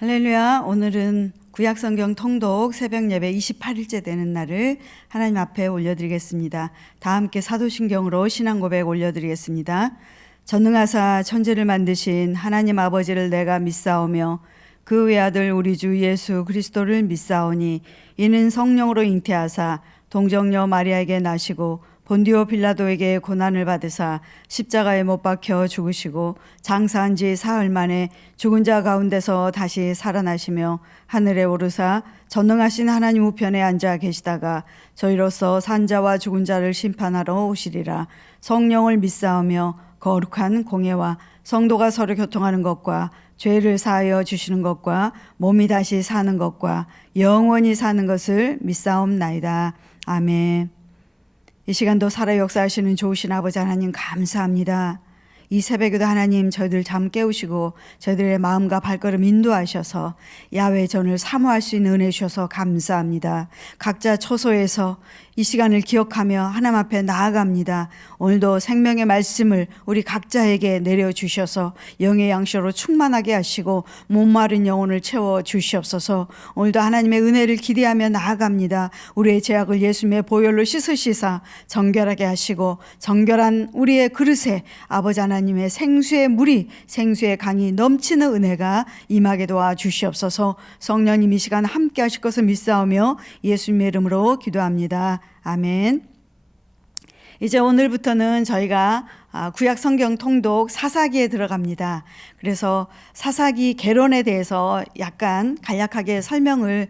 할렐루야. 오늘은 구약성경 통독 새벽예배 28일째 되는 날을 하나님 앞에 올려드리겠습니다. 다 함께 사도신경으로 신앙고백 올려드리겠습니다. 전능하사 천지를 만드신 하나님 아버지를 내가 믿사오며 그 외아들 우리 주 예수 그리스도를 믿사오니 이는 성령으로 잉태하사 동정녀 마리아에게 나시고 본디오 빌라도에게 고난을 받으사 십자가에 못 박혀 죽으시고 장사한 지 사흘 만에 죽은 자 가운데서 다시 살아나시며 하늘에 오르사 전능하신 하나님 우편에 앉아 계시다가 저희로서 산자와 죽은 자를 심판하러 오시리라. 성령을 믿사오며 거룩한 공예와 성도가 서로 교통하는 것과 죄를 사하여 주시는 것과 몸이 다시 사는 것과 영원히 사는 것을 믿사옵나이다. 아멘. 이 시간도 살아 역사하시는 좋으신 아버지 하나님 감사합니다. 이 새벽에도 하나님 저희들 잠 깨우시고 저희들의 마음과 발걸음 인도하셔서 야외 전을 사모할 수 있는 은혜 주셔서 감사합니다. 각자 처소에서 이 시간을 기억하며 하나님 앞에 나아갑니다. 오늘도 생명의 말씀을 우리 각자에게 내려주셔서 영의 양식으로 충만하게 하시고 목마른 영혼을 채워주시옵소서. 오늘도 하나님의 은혜를 기대하며 나아갑니다. 우리의 죄악을 예수님의 보혈로 씻으시사 정결하게 하시고 정결한 우리의 그릇에 아버지 하나님의 생수의 물이 생수의 강이 넘치는 은혜가 임하게 도와주시옵소서. 성령님 이 시간 함께 하실 것을 믿사오며 예수님의 이름으로 기도합니다. 아멘. 이제 오늘부터는 저희가 구약 성경 통독 사사기에 들어갑니다. 그래서 사사기 개론에 대해서 약간 간략하게 설명을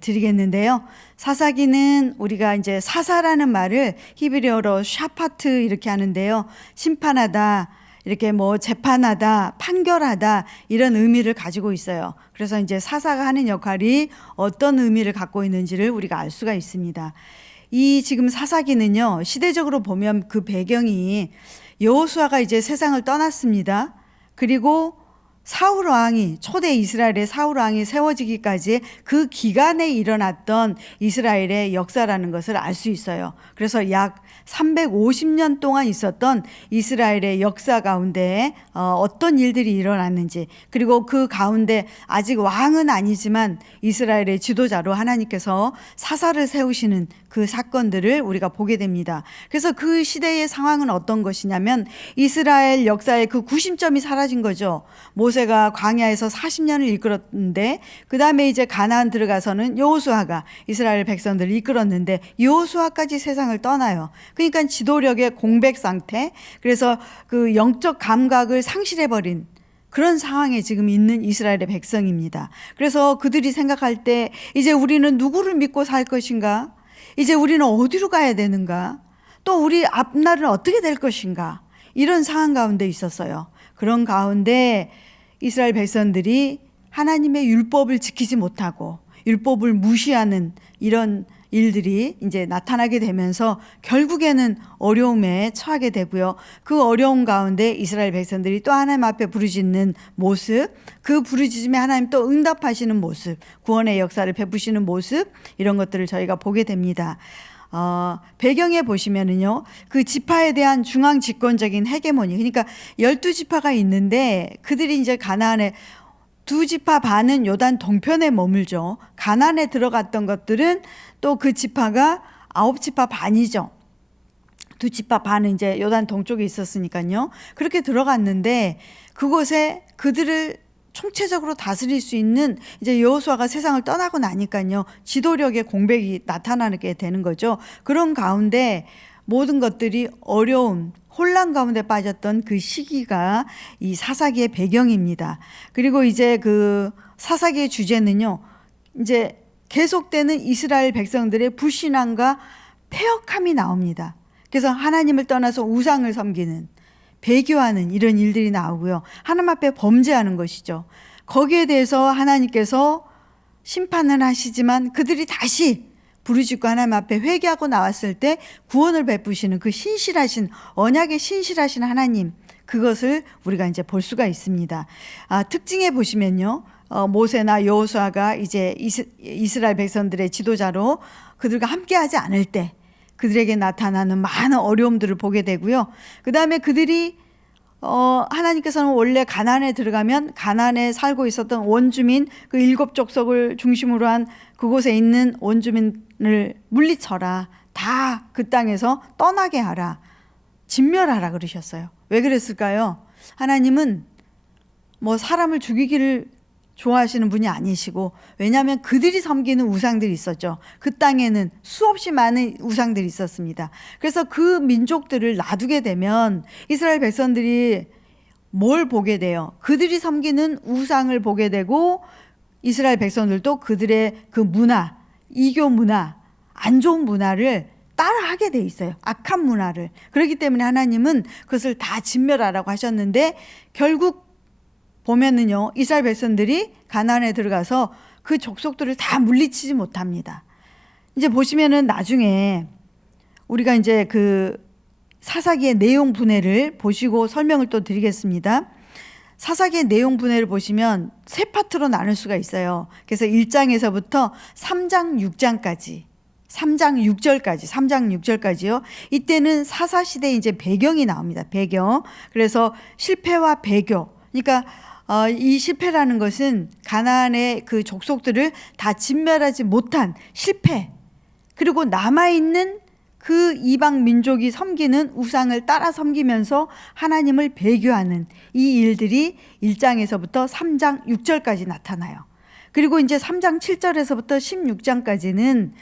드리겠는데요. 사사기는 우리가 이제 사사라는 말을 히브리어로 샤파트 이렇게 하는데요. 심판하다, 이렇게 뭐 재판하다, 판결하다 이런 의미를 가지고 있어요. 그래서 이제 사사가 하는 역할이 어떤 의미를 갖고 있는지를 우리가 알 수가 있습니다. 이 지금 사사기는요, 시대적으로 보면 그 배경이 여호수아가 이제 세상을 떠났습니다. 그리고 사울 왕이, 초대 이스라엘의 사울 왕이 세워지기까지 그 기간에 일어났던 이스라엘의 역사라는 것을 알 수 있어요. 그래서 약 350년 동안 있었던 이스라엘의 역사 가운데 어떤 일들이 일어났는지, 그리고 그 가운데 아직 왕은 아니지만 이스라엘의 지도자로 하나님께서 사사를 세우시는 그 사건들을 우리가 보게 됩니다. 그래서 그 시대의 상황은 어떤 것이냐면 이스라엘 역사의 그 구심점이 사라진 거죠. 모세가 광야에서 40년을 이끌었는데 그 다음에 이제 가나안 들어가서는 여호수아가 이스라엘 백성들을 이끌었는데 여호수아까지 세상을 떠나요. 그러니까 지도력의 공백 상태, 그래서 그 영적 감각을 상실해버린 그런 상황에 지금 있는 이스라엘의 백성입니다. 그래서 그들이 생각할 때 이제 우리는 누구를 믿고 살 것인가? 이제 우리는 어디로 가야 되는가? 또 우리 앞날은 어떻게 될 것인가? 이런 상황 가운데 있었어요. 그런 가운데 이스라엘 백성들이 하나님의 율법을 지키지 못하고 율법을 무시하는 이런 일들이 이제 나타나게 되면서 결국에는 어려움에 처하게 되고요. 그 어려움 가운데 이스라엘 백성들이 또 하나님 앞에 부르짖는 모습, 그 부르짖음에 하나님 또 응답하시는 모습, 구원의 역사를 베푸시는 모습, 이런 것들을 저희가 보게 됩니다. 배경에 보시면은요, 그 지파에 대한 중앙 집권적인 헤게모니, 그러니까 12지파가 있는데 그들이 이제 가나안에 2지파 반은 요단 동편에 머물죠. 가나안에 들어갔던 것들은 또 그 지파가 9지파 반이죠. 2지파 반은 이제 요단 동쪽에 있었으니까요. 그렇게 들어갔는데 그곳에 그들을 총체적으로 다스릴 수 있는 이제 여호수아가 세상을 떠나고 나니까요. 지도력의 공백이 나타나게 되는 거죠. 그런 가운데 모든 것들이 어려운 혼란 가운데 빠졌던 그 시기가 이 사사기의 배경입니다. 그리고 이제 그 사사기의 주제는요, 이제 계속되는 이스라엘 백성들의 불신앙과 패역함이 나옵니다. 그래서 하나님을 떠나서 우상을 섬기는, 배교하는 이런 일들이 나오고요. 하나님 앞에 범죄하는 것이죠. 거기에 대해서 하나님께서 심판은 하시지만 그들이 다시 부르짖고 하나님 앞에 회개하고 나왔을 때 구원을 베푸시는 그 신실하신, 언약의 신실하신 하나님, 그것을 우리가 이제 볼 수가 있습니다. 특징에 보시면요, 모세나 여호수아가 이제 이스라엘 백성들의 지도자로 그들과 함께하지 않을 때 그들에게 나타나는 많은 어려움들을 보게 되고요. 그 다음에 그들이 하나님께서는 원래 가나안에 들어가면 가나안에 살고 있었던 원주민 그 7족속을 중심으로 한 그곳에 있는 원주민을 물리쳐라. 다 그 땅에서 떠나게 하라. 진멸하라 그러셨어요. 왜 그랬을까요? 하나님은 뭐 사람을 죽이기를 좋아하시는 분이 아니시고, 왜냐하면 그들이 섬기는 우상들이 있었죠. 그 땅에는 수없이 많은 우상들이 있었습니다. 그래서 그 민족들을 놔두게 되면 이스라엘 백성들이 뭘 보게 돼요? 그들이 섬기는 우상을 보게 되고, 이스라엘 백성들도 그들의 그 문화, 이교 문화, 안 좋은 문화를 따라하게 돼 있어요. 악한 문화를. 그렇기 때문에 하나님은 그것을 다 진멸하라고 하셨는데, 결국 보면은요, 이스라엘 백성들이 가나안에 들어가서 그 족속들을 다 물리치지 못합니다. 이제 보시면은 나중에 우리가 이제 그 사사기의 내용 분해를 보시고 설명을 또 드리겠습니다. 사사기의 내용 분해를 보시면 세 파트로 나눌 수가 있어요. 그래서 1장에서부터 3장 6장까지, 3장 6절까지요. 이때는 사사시대 이제 배경이 나옵니다. 배경. 그래서 실패와 배교. 그러니까 이 실패라는 것은 가나안의 그 족속들을 다 진멸하지 못한 실패, 그리고 남아있는 그 이방 민족이 섬기는 우상을 따라 섬기면서 하나님을 배교하는 이 일들이 1장에서부터 3장 6절까지 나타나요. 그리고 이제 3장 7절에서부터 16장까지는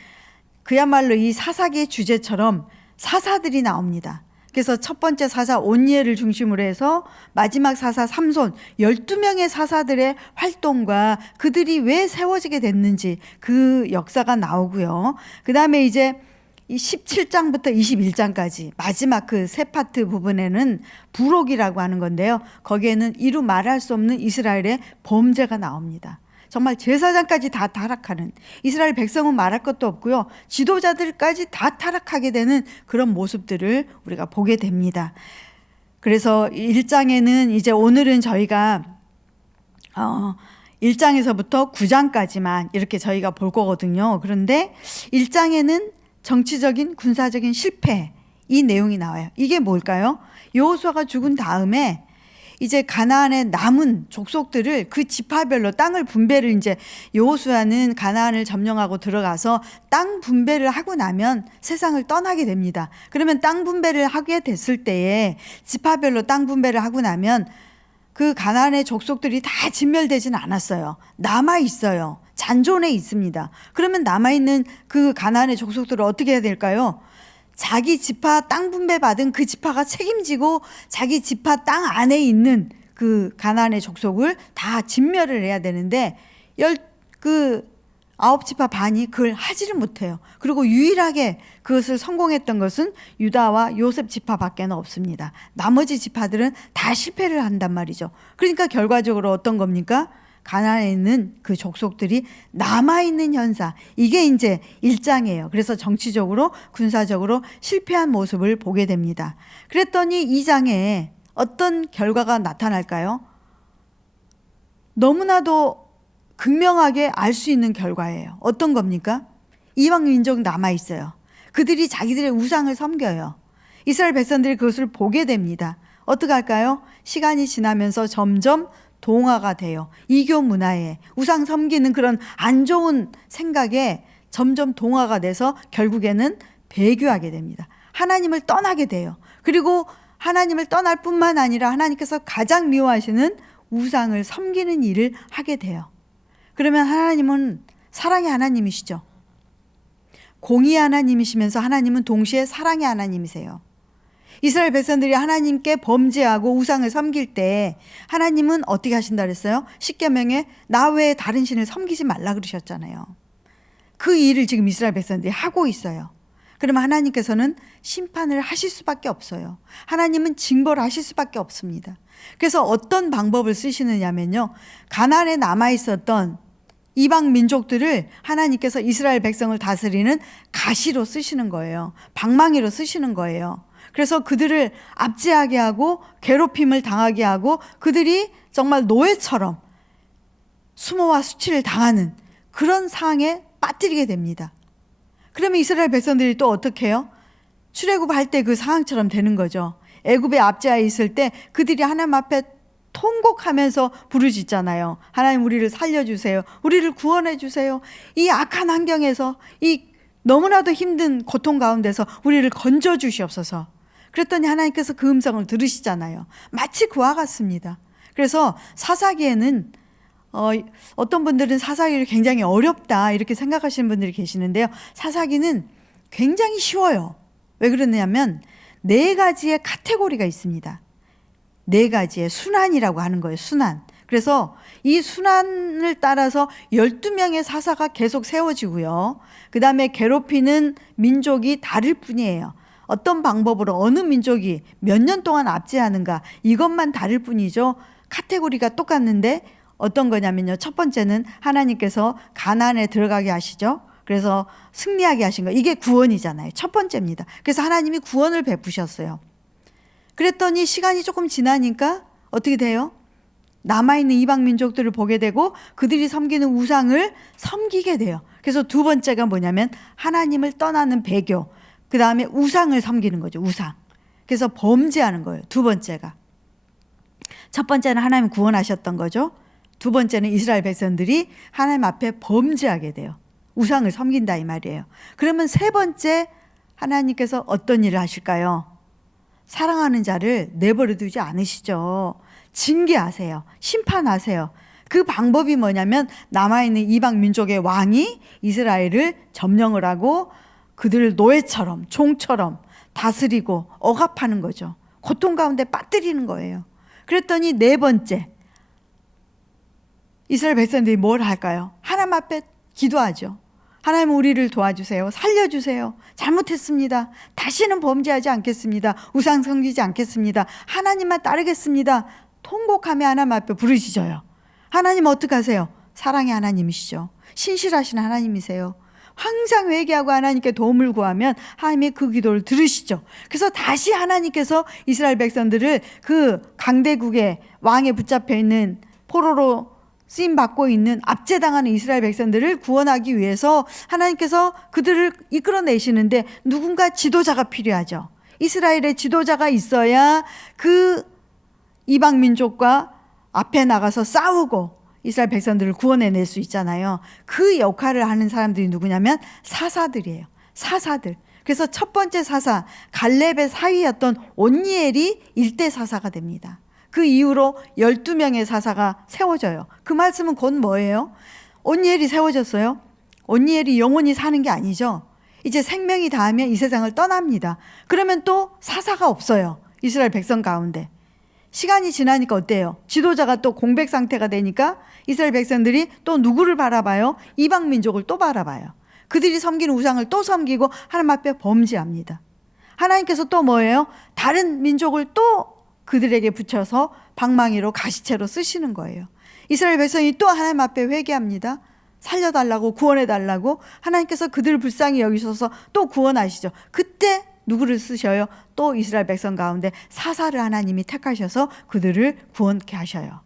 그야말로 이 사사기의 주제처럼 사사들이 나옵니다. 그래서 첫 번째 사사 온니엘을 중심으로 해서 마지막 사사 삼손, 12명의 사사들의 활동과 그들이 왜 세워지게 됐는지 그 역사가 나오고요. 그 다음에 이제 이 17장부터 21장까지 마지막 그 세 파트 부분에는 부록이라고 하는 건데요. 거기에는 이루 말할 수 없는 이스라엘의 범죄가 나옵니다. 정말 제사장까지 다 타락하는, 이스라엘 백성은 말할 것도 없고요. 지도자들까지 다 타락하게 되는 그런 모습들을 우리가 보게 됩니다. 그래서 1장에는 이제 오늘은 저희가 1장에서부터 9장까지만 이렇게 저희가 볼 거거든요. 그런데 1장에는 정치적인 군사적인 실패, 이 내용이 나와요. 이게 뭘까요? 여호수아가 죽은 다음에 이제 가나안의 남은 족속들을 그 지파별로 땅을 분배를, 이제 여호수아는 가나안을 점령하고 들어가서 땅 분배를 하고 나면 세상을 떠나게 됩니다. 그러면 땅 분배를 하게 됐을 때에 지파별로 땅 분배를 하고 나면 그 가나안의 족속들이 다 진멸되지는 않았어요. 남아 있어요. 잔존해 있습니다. 그러면 남아있는 그 가나안의 족속들을 어떻게 해야 될까요? 자기 지파 땅 분배받은 그 지파가 책임지고 자기 지파 땅 안에 있는 그 가나안의 족속을 다 진멸을 해야 되는데 9지파 반이 그걸 하지를 못해요. 그리고 유일하게 그것을 성공했던 것은 유다와 요셉 지파밖에는 없습니다. 나머지 지파들은 다 실패를 한단 말이죠. 그러니까 결과적으로 어떤 겁니까? 가나안에 있는 그 족속들이 남아있는 현상, 이게 이제 1장이에요. 그래서 정치적으로 군사적으로 실패한 모습을 보게 됩니다. 그랬더니 2장에 어떤 결과가 나타날까요? 너무나도 극명하게 알 수 있는 결과예요. 어떤 겁니까? 이방 민족 남아있어요. 그들이 자기들의 우상을 섬겨요. 이스라엘 백성들이 그것을 보게 됩니다. 어떻게 할까요? 시간이 지나면서 점점 동화가 돼요. 이교 문화에, 우상 섬기는 그런 안 좋은 생각에 점점 동화가 돼서 결국에는 배교하게 됩니다. 하나님을 떠나게 돼요. 그리고 하나님을 떠날 뿐만 아니라 하나님께서 가장 미워하시는 우상을 섬기는 일을 하게 돼요. 그러면 하나님은 사랑의 하나님이시죠. 공의의 하나님이시면서 하나님은 동시에 사랑의 하나님이세요. 이스라엘 백성들이 하나님께 범죄하고 우상을 섬길 때 하나님은 어떻게 하신다 그랬어요? 십계명에 나 외에 다른 신을 섬기지 말라 그러셨잖아요. 그 일을 지금 이스라엘 백성들이 하고 있어요. 그러면 하나님께서는 심판을 하실 수밖에 없어요. 하나님은 징벌을 하실 수밖에 없습니다. 그래서 어떤 방법을 쓰시느냐면요, 가나안에 남아있었던 이방 민족들을 하나님께서 이스라엘 백성을 다스리는 가시로 쓰시는 거예요. 방망이로 쓰시는 거예요. 그래서 그들을 압제하게 하고 괴롭힘을 당하게 하고 그들이 정말 노예처럼 수모와 수치를 당하는 그런 상황에 빠뜨리게 됩니다. 그러면 이스라엘 백성들이 또 어떻게 해요? 출애굽할 때 그 상황처럼 되는 거죠. 애굽의 압제하에 있을 때 그들이 하나님 앞에 통곡하면서 부르짖잖아요. 하나님 우리를 살려주세요. 우리를 구원해 주세요. 이 악한 환경에서, 이 너무나도 힘든 고통 가운데서 우리를 건져 주시옵소서. 그랬더니 하나님께서 그 음성을 들으시잖아요. 마치 그와 같습니다. 그래서 사사기에는 어떤 분들은 사사기를 굉장히 어렵다 이렇게 생각하시는 분들이 계시는데요. 사사기는 굉장히 쉬워요. 왜 그러냐면 4가지의 카테고리가 있습니다. 4가지의 순환이라고 하는 거예요. 순환. 그래서 이 순환을 따라서 12명의 사사가 계속 세워지고요. 그 다음에 괴롭히는 민족이 다를 뿐이에요. 어떤 방법으로 어느 민족이 몇 년 동안 압제하는가 이것만 다를 뿐이죠. 카테고리가 똑같는데 어떤 거냐면요. 첫 번째는 하나님께서 가나안에 들어가게 하시죠. 그래서 승리하게 하신 거. 이게 구원이잖아요. 첫 번째입니다. 그래서 하나님이 구원을 베푸셨어요. 그랬더니 시간이 조금 지나니까 어떻게 돼요? 남아있는 이방 민족들을 보게 되고 그들이 섬기는 우상을 섬기게 돼요. 그래서 두 번째가 뭐냐면 하나님을 떠나는 배교, 그 다음에 우상을 섬기는 거죠. 우상. 그래서 범죄하는 거예요. 두 번째가. 첫 번째는 하나님 구원하셨던 거죠. 두 번째는 이스라엘 백성들이 하나님 앞에 범죄하게 돼요. 우상을 섬긴다 이 말이에요. 그러면 세 번째 하나님께서 어떤 일을 하실까요? 사랑하는 자를 내버려 두지 않으시죠. 징계하세요. 심판하세요. 그 방법이 뭐냐면 남아있는 이방 민족의 왕이 이스라엘을 점령을 하고 그들을 노예처럼 종처럼 다스리고 억압하는 거죠. 고통 가운데 빠뜨리는 거예요. 그랬더니 네 번째 이스라엘 백성들이 뭘 할까요? 하나님 앞에 기도하죠. 하나님 우리를 도와주세요. 살려주세요. 잘못했습니다. 다시는 범죄하지 않겠습니다. 우상 섬기지 않겠습니다. 하나님만 따르겠습니다. 통곡하며 하나님 앞에 부르짖어요. 하나님 어떻게 하세요? 사랑의 하나님이시죠. 신실하신 하나님이세요. 항상 회개하고 하나님께 도움을 구하면 하나님이 그 기도를 들으시죠. 그래서 다시 하나님께서 이스라엘 백성들을 그 강대국의 왕에 붙잡혀 있는 포로로 쓰임 받고 있는 압제당하는 이스라엘 백성들을 구원하기 위해서 하나님께서 그들을 이끌어내시는데 누군가 지도자가 필요하죠. 이스라엘의 지도자가 있어야 그 이방 민족과 앞에 나가서 싸우고 이스라엘 백성들을 구원해낼 수 있잖아요. 그 역할을 하는 사람들이 누구냐면 사사들이에요. 사사들. 그래서 첫 번째 사사 갈렙의 사위였던 온니엘이 일대 사사가 됩니다. 그 이후로 12명의 사사가 세워져요. 그 말씀은 곧 뭐예요? 온니엘이 세워졌어요. 온니엘이 영원히 사는 게 아니죠. 이제 생명이 닿으면 이 세상을 떠납니다. 그러면 또 사사가 없어요. 이스라엘 백성 가운데. 시간이 지나니까 어때요? 지도자가 또 공백 상태가 되니까 이스라엘 백성들이 또 누구를 바라봐요? 이방 민족을 또 바라봐요. 그들이 섬기는 우상을 또 섬기고 하나님 앞에 범죄합니다. 하나님께서 또 뭐예요? 다른 민족을 또 그들에게 붙여서 방망이로 가시채로 쓰시는 거예요. 이스라엘 백성이 또 하나님 앞에 회개합니다. 살려달라고 구원해달라고 하나님께서 그들을 불쌍히 여기셔서 또 구원하시죠. 그때 누구를 쓰셔요? 또 이스라엘 백성 가운데 사사를 하나님이 택하셔서 그들을 구원케 하셔요.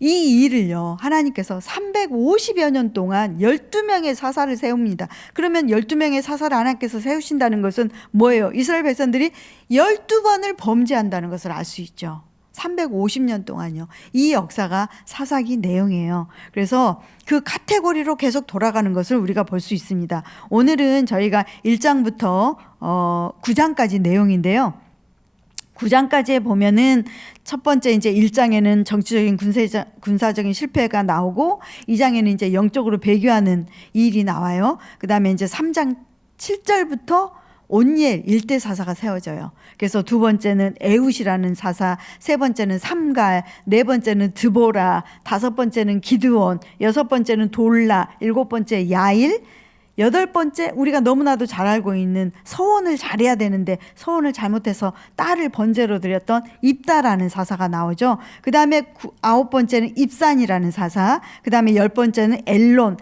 이 일을요 하나님께서 350여 년 동안 12명의 사사를 세웁니다. 그러면 12명의 사사를 하나님께서 세우신다는 것은 뭐예요? 이스라엘 백성들이 12번을 범죄한다는 것을 알 수 있죠. 350년 동안요. 이 역사가 사사기 내용이에요. 그래서 그 카테고리로 계속 돌아가는 것을 우리가 볼 수 있습니다. 오늘은 저희가 1장부터 9장까지 내용인데요. 9장까지에 보면은 첫 번째 이제 1장에는 정치적인 군사적인 실패가 나오고 2장에는 이제 영적으로 배교하는 일이 나와요. 그다음에 이제 3장 7절부터 온니엘 일대 사사가 세워져요. 그래서 두 번째는 에훗이라는 사사, 세 번째는 삼갈, 네 번째는 드보라, 다섯 번째는 기드온, 여섯 번째는 돌라, 일곱 번째 야일, 여덟 번째 우리가 너무나도 잘 알고 있는 서원을 잘해야 되는데 서원을 잘못해서 딸을 번제로 드렸던 입다라는 사사가 나오죠. 그 다음에 아홉 번째는 입산이라는 사사, 그 다음에 열 번째는 엘론,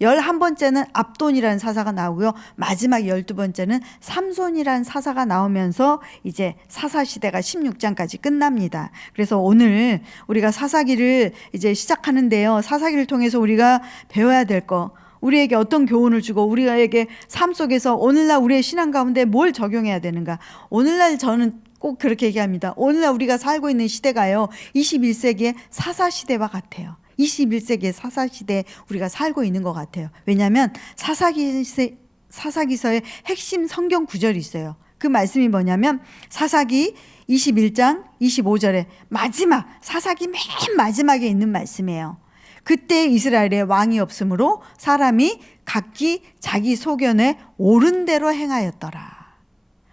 11번째는 압돈이라는 사사가 나오고요. 마지막 12번째는 삼손이라는 사사가 나오면서 이제 사사시대가 16장까지 끝납니다. 그래서 오늘 우리가 사사기를 이제 시작하는데요. 사사기를 통해서 우리가 배워야 될 거, 우리에게 어떤 교훈을 주고 우리에게 삶 속에서 오늘날 우리의 신앙 가운데 뭘 적용해야 되는가. 오늘날 저는 꼭 그렇게 얘기합니다. 오늘날 우리가 살고 있는 시대가요, 21세기의 사사시대와 같아요. 21세기의 사사시대에 우리가 살고 있는 것 같아요. 왜냐하면 사사기서의 핵심 성경 구절이 있어요. 그 말씀이 뭐냐면 사사기 21장 25절에 마지막, 사사기 맨 마지막에 있는 말씀이에요. 그때 이스라엘에 왕이 없으므로 사람이 각기 자기 소견에 옳은 대로 행하였더라.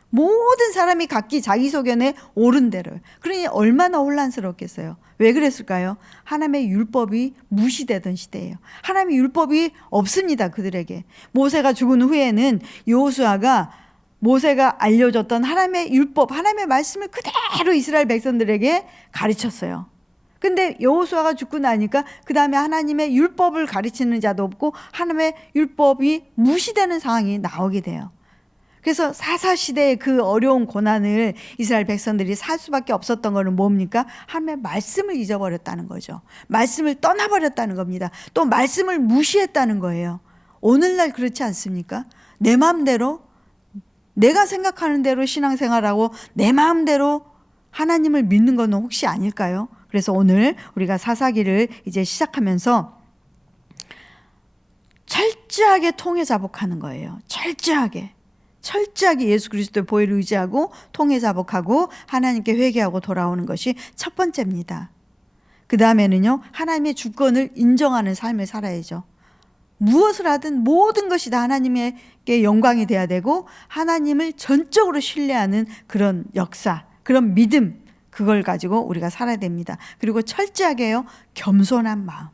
모든 사람이 각기 자기 소견에 옳은 대로. 그러니 얼마나 혼란스럽겠어요. 왜 그랬을까요? 하나님의 율법이 무시되던 시대예요. 하나님의 율법이 없습니다, 그들에게. 모세가 죽은 후에는 여호수아가 모세가 알려줬던 하나님의 율법, 하나님의 말씀을 그대로 이스라엘 백성들에게 가르쳤어요. 근데 여호수아가 죽고 나니까 그 다음에 하나님의 율법을 가르치는 자도 없고 하나님의 율법이 무시되는 상황이 나오게 돼요. 그래서 사사시대의 그 어려운 고난을 이스라엘 백성들이 살 수밖에 없었던 것은 뭡니까? 하나님의 말씀을 잊어버렸다는 거죠. 말씀을 떠나버렸다는 겁니다. 또 말씀을 무시했다는 거예요. 오늘날 그렇지 않습니까? 내 마음대로, 내가 생각하는 대로 신앙생활하고 내 마음대로 하나님을 믿는 건 혹시 아닐까요? 그래서 오늘 우리가 사사기를 이제 시작하면서 철저하게 통회자복하는 거예요. 철저하게 예수 그리스도의 보혈을 의지하고 통회자복하고 하나님께 회개하고 돌아오는 것이 첫 번째입니다. 그 다음에는요, 하나님의 주권을 인정하는 삶을 살아야죠. 무엇을 하든 모든 것이 다 하나님께 영광이 돼야 되고 하나님을 전적으로 신뢰하는 그런 역사, 그런 믿음, 그걸 가지고 우리가 살아야 됩니다. 그리고 철저하게요, 겸손한 마음.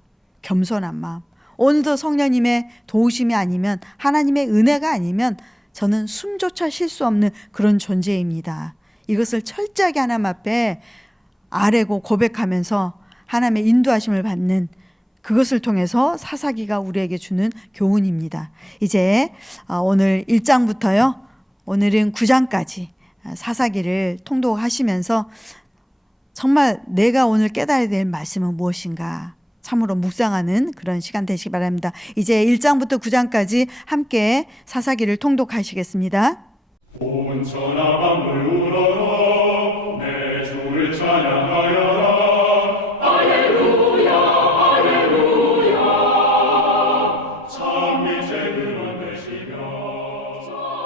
오늘도 성령님의 도우심이 아니면, 하나님의 은혜가 아니면 저는 숨조차 쉴 수 없는 그런 존재입니다. 이것을 철저하게 하나님 앞에 아뢰고 고백하면서 하나님의 인도하심을 받는, 그것을 통해서 사사기가 우리에게 주는 교훈입니다. 이제 오늘 1장부터요, 오늘은 9장까지 사사기를 통독하시면서 정말 내가 오늘 깨달아야 될 말씀은 무엇인가 참으로 묵상하는 그런 시간 되시기 바랍니다. 이제 1장부터 9장까지 함께 사사기를 통독하시겠습니다. 온 천하 만물 울어라, 내 주를 찬양하여라. 할렐루야, 할렐루야. 참 빛의 근원 되시며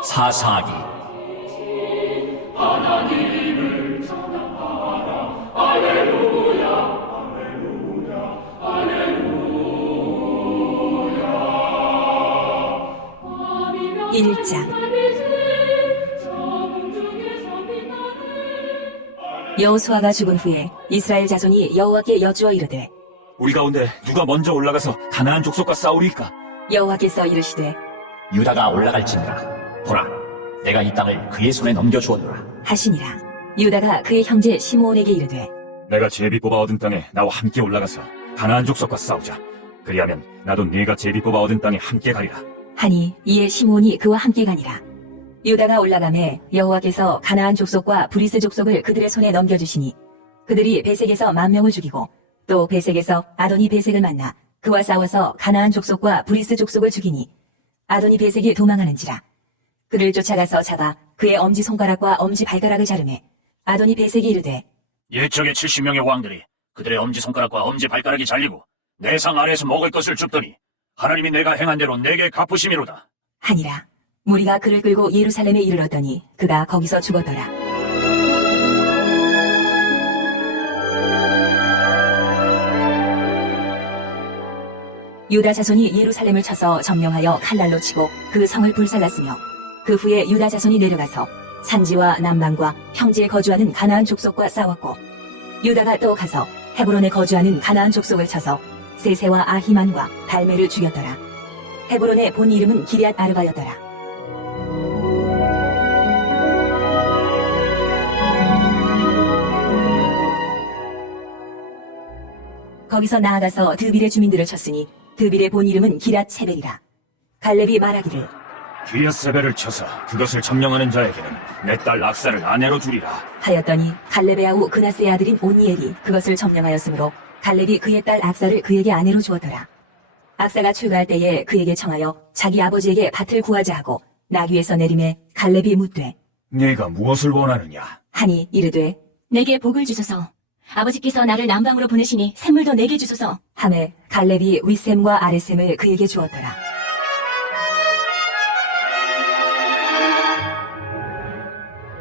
사사기 하나님을 찬양하라. 할렐루야, 할렐루야, 할렐루야. 1장. 여호수아가 죽은 후에 이스라엘 자손이 여호와께 여쭈어 이르되 우리 가운데 누가 먼저 올라가서 가나안 족속과 싸우리까? 여호와께서 이르시되 유다가 올라갈지니라. 보라, 내가 이 땅을 그의 손에 넘겨주었노라. 하시니라. 유다가 그의 형제 시므온에게 이르되 내가 제비 뽑아 얻은 땅에 나와 함께 올라가서 가나안 족속과 싸우자. 그리하면 나도 네가 제비 뽑아 얻은 땅에 함께 가리라. 하니 이에 시므온이 그와 함께 가니라. 유다가 올라가매 여호와께서 가나안 족속과 브리스 족속을 그들의 손에 넘겨주시니 그들이 베색에서 10,000명을 죽이고 또 베색에서 아도니 베색을 만나 그와 싸워서 가나안 족속과 브리스 족속을 죽이니 아도니 베색이 도망하는지라. 그를 쫓아가서 잡아 그의 엄지손가락과 엄지발가락을 자르매 아도니 베색이 이르되 옛적의 70명의 왕들이 그들의 엄지손가락과 엄지발가락이 잘리고 내 상 아래에서 먹을 것을 줍더니 하나님이 내가 행한 대로 내게 갚으심이로다. 하니라. 무리가 그를 끌고 예루살렘에 이르렀더니 그가 거기서 죽었더라. 유다 자손이 예루살렘을 쳐서 점령하여 칼날로 치고 그 성을 불살랐으며 그 후에 유다 자손이 내려가서 산지와 남방과 평지에 거주하는 가나안 족속과 싸웠고 유다가 또 가서 헤브론에 거주하는 가나안 족속을 쳐서 세세와 아히만과 달메를 죽였더라. 헤브론의 본 이름은 기럇 아르바였더라. 거기서 나아가서 드빌의 주민들을 쳤으니 드빌의 본 이름은 기럇 세벨이라. 갈렙이 말하기를 기욤세벨을 쳐서 그것을 점령하는 자에게는 내 딸 악사를 아내로 주리라 하였더니 갈렙의 아우 그나스의 아들인 온니엘이 그것을 점령하였으므로 갈렙이 그의 딸 악사를 그에게 아내로 주었더라. 악사가 출가할 때에 그에게 청하여 자기 아버지에게 밭을 구하자 하고 나귀에서 내림에 갈렙이 묻되 네가 무엇을 원하느냐? 하니 이르되 내게 복을 주소서. 아버지께서 나를 남방으로 보내시니 샘물도 내게 주소서. 하매 갈렙이 윗샘과 아랫샘을 그에게 주었더라.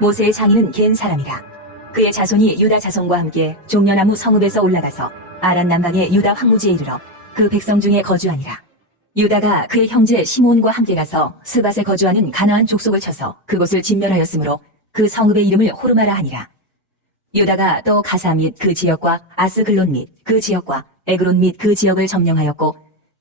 모세의 장인은 겐 사람이라. 그의 자손이 유다 자손과 함께 종려나무 성읍에서 올라가서 아란 남방의 유다 황무지에 이르러 그 백성 중에 거주하니라. 유다가 그의 형제 시므온과 함께 가서 스밧에 거주하는 가나안 족속을 쳐서 그곳을 진멸하였으므로 그 성읍의 이름을 호르마라 하니라. 유다가 또 가사 및 그 지역과 아스글론 및 그 지역과 에그론 및 그 지역을 점령하였고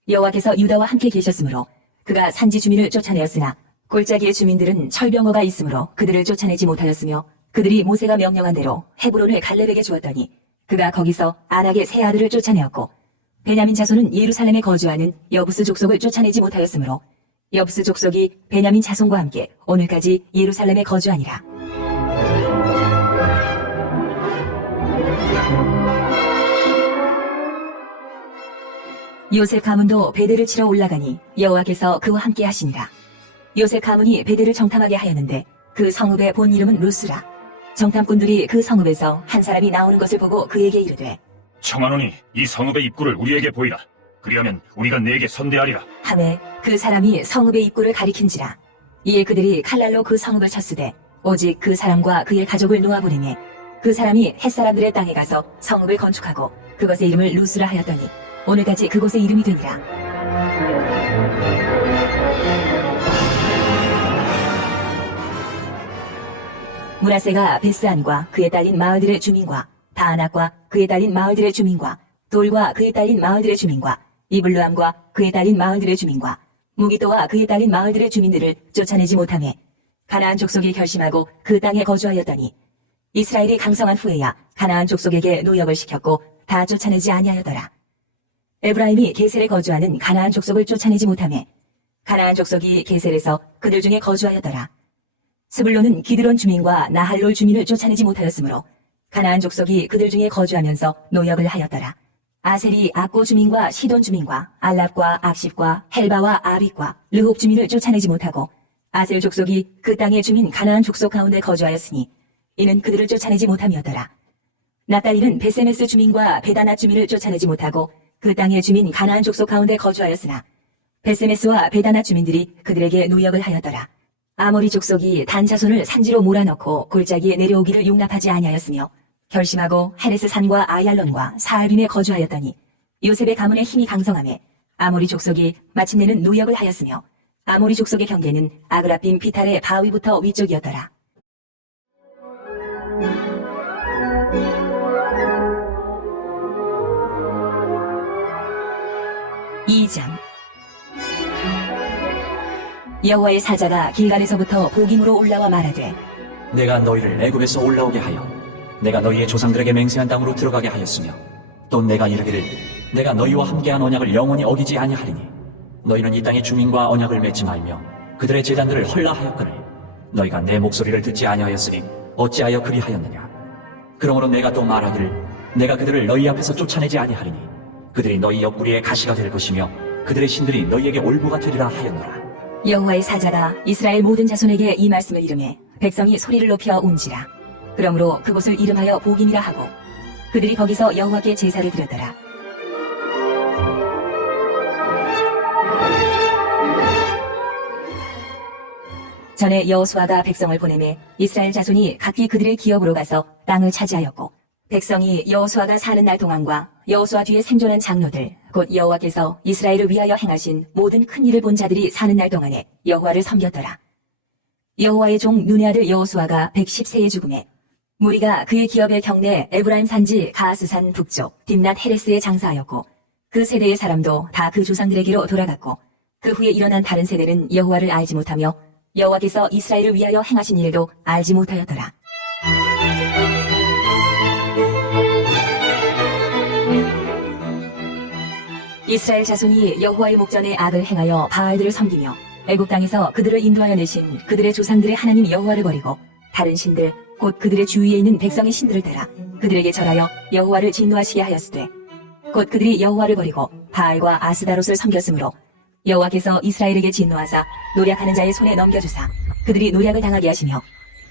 여호와께서 유다와 함께 계셨으므로 그가 산지 주민을 쫓아내었으나 골짜기의 주민들은 철병어가 있으므로 그들을 쫓아내지 못하였으며 그들이 모세가 명령한 대로 헤브론을 갈렙에게 주었더니 그가 거기서 아낙의 세 아들을 쫓아내었고 베냐민 자손은 예루살렘에 거주하는 여부스 족속을 쫓아내지 못하였으므로 여부스 족속이 베냐민 자손과 함께 오늘까지 예루살렘에 거주하니라. 요셉 가문도 베델을 치러 올라가니 여호와께서 그와 함께 하시니라. 요셉 가문이 베델을 정탐하게 하였는데 그 성읍의 본 이름은 루스라. 정탐꾼들이 그 성읍에서 한 사람이 나오는 것을 보고 그에게 이르되 청하노니 이 성읍의 입구를 우리에게 보이라. 그리하면 우리가 네게 선대하리라. 하매 그 사람이 성읍의 입구를 가리킨지라. 이에 그들이 칼날로 그 성읍을 쳤으되 오직 그 사람과 그의 가족을 놓아보내매 그 사람이 햇사람들의 땅에 가서 성읍을 건축하고 그것의 이름을 루스라 하였더니 오늘까지 그곳의 이름이 되니라. 므낫세가 베스안과 그에 딸린 마을들의 주민과 다아낙과 그에 딸린 마을들의 주민과 돌과 그에 딸린 마을들의 주민과 이블루함과 그에 딸린 마을들의 주민과 무기토와 그에 딸린 마을들의 주민들을 쫓아내지 못하매 가나안 족속이 결심하고 그 땅에 거주하였더니 이스라엘이 강성한 후에야 가나안 족속에게 노역을 시켰고 다 쫓아내지 아니하였더라. 에브라임이 게셀에 거주하는 가나안 족속을 쫓아내지 못하매 가나안 족속이 게셀에서 그들 중에 거주하였더라. 스불론은 기드론 주민과 나할롤 주민을 쫓아내지 못하였으므로 가나안 족속이 그들 중에 거주하면서 노역을 하였더라. 아셀이 악고 주민과 시돈 주민과 알랍과 악십과 헬바와 아빅과 르홉 주민을 쫓아내지 못하고 아셀 족속이 그 땅의 주민 가나안 족속 가운데 거주하였으니 이는 그들을 쫓아내지 못함이었더라. 나달리는 베세메스 주민과 베다낫 주민을 쫓아내지 못하고 그 땅의 주민 가나안 족속 가운데 거주하였으나 베세메스와 베다낫 주민들이 그들에게 노역을 하였더라. 아모리 족속이 단 자손을 산지로 몰아넣고 골짜기에 내려오기를 용납하지 아니하였으며 결심하고 헤레스 산과 아얄론과 사알빔에 거주하였더니 요셉의 가문의 힘이 강성하매 아모리 족속이 마침내는 노역을 하였으며 아모리 족속의 경계는 아그라빔 비탈의 바위부터 위쪽이었더라. 여호와의 사자가 길갈에서부터 복임으로 올라와 말하되 내가 너희를 애굽에서 올라오게 하여 내가 너희의 조상들에게 맹세한 땅으로 들어가게 하였으며 또 내가 이르기를 내가 너희와 함께한 언약을 영원히 어기지 아니하리니 너희는 이 땅의 주민과 언약을 맺지 말며 그들의 제단들을 헐라하였거늘 너희가 내 목소리를 듣지 아니하였으니 어찌하여 그리하였느냐. 그러므로 내가 또 말하기를 내가 그들을 너희 앞에서 쫓아내지 아니하리니 그들이 너희 옆구리에 가시가 될 것이며 그들의 신들이 너희에게 올무가 되리라 하였노라. 여호와의 사자가 이스라엘 모든 자손에게 이 말씀을 이르매 백성이 소리를 높여 운지라. 그러므로 그곳을 이름하여 복임이라 하고 그들이 거기서 여호와께 제사를 드렸더라. 전에 여호수아가 백성을 보내매 이스라엘 자손이 각기 그들의 기업으로 가서 땅을 차지하였고 백성이 여호수아가 사는 날 동안과 여호수아 뒤에 생존한 장로들 곧 여호와께서 이스라엘을 위하여 행하신 모든 큰 일을 본 자들이 사는 날 동안에 여호와를 섬겼더라. 여호와의 종 눈의 아들 여호수아가 110세에 죽음에 무리가 그의 기업의 경내 에브라임 산지 가하스산 북쪽 딥낫 헤레스에 장사하였고 그 세대의 사람도 다 그 조상들에게로 돌아갔고 그 후에 일어난 다른 세대는 여호와를 알지 못하며 여호와께서 이스라엘을 위하여 행하신 일도 알지 못하였더라. 이스라엘 자손이 여호와의 목전에 악을 행하여 바알들을 섬기며 애굽 땅에서 그들을 인도하여 내신 그들의 조상들의 하나님 여호와를 버리고 다른 신들 곧 그들의 주위에 있는 백성의 신들을 따라 그들에게 절하여 여호와를 진노하시게 하였으되 곧 그들이 여호와를 버리고 바알과 아스다롯을 섬겼으므로 여호와께서 이스라엘에게 진노하사 노략하는 자의 손에 넘겨주사 그들이 노략을 당하게 하시며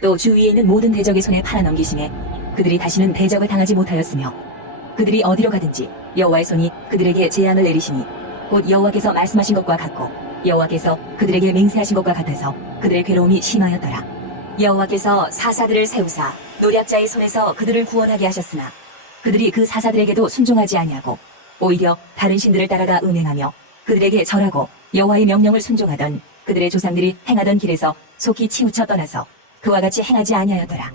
또 주위에 있는 모든 대적의 손에 팔아넘기심에 그들이 다시는 대적을 당하지 못하였으며 그들이 어디로 가든지 여호와의 손이 그들에게 재앙을 내리시니 곧 여호와께서 말씀하신 것과 같고 여호와께서 그들에게 맹세하신 것과 같아서 그들의 괴로움이 심하였더라. 여호와께서 사사들을 세우사 노략자의 손에서 그들을 구원하게 하셨으나 그들이 그 사사들에게도 순종하지 아니하고 오히려 다른 신들을 따라가 은행하며 그들에게 절하고 여호와의 명령을 순종하던 그들의 조상들이 행하던 길에서 속히 치우쳐 떠나서 그와 같이 행하지 아니하였더라.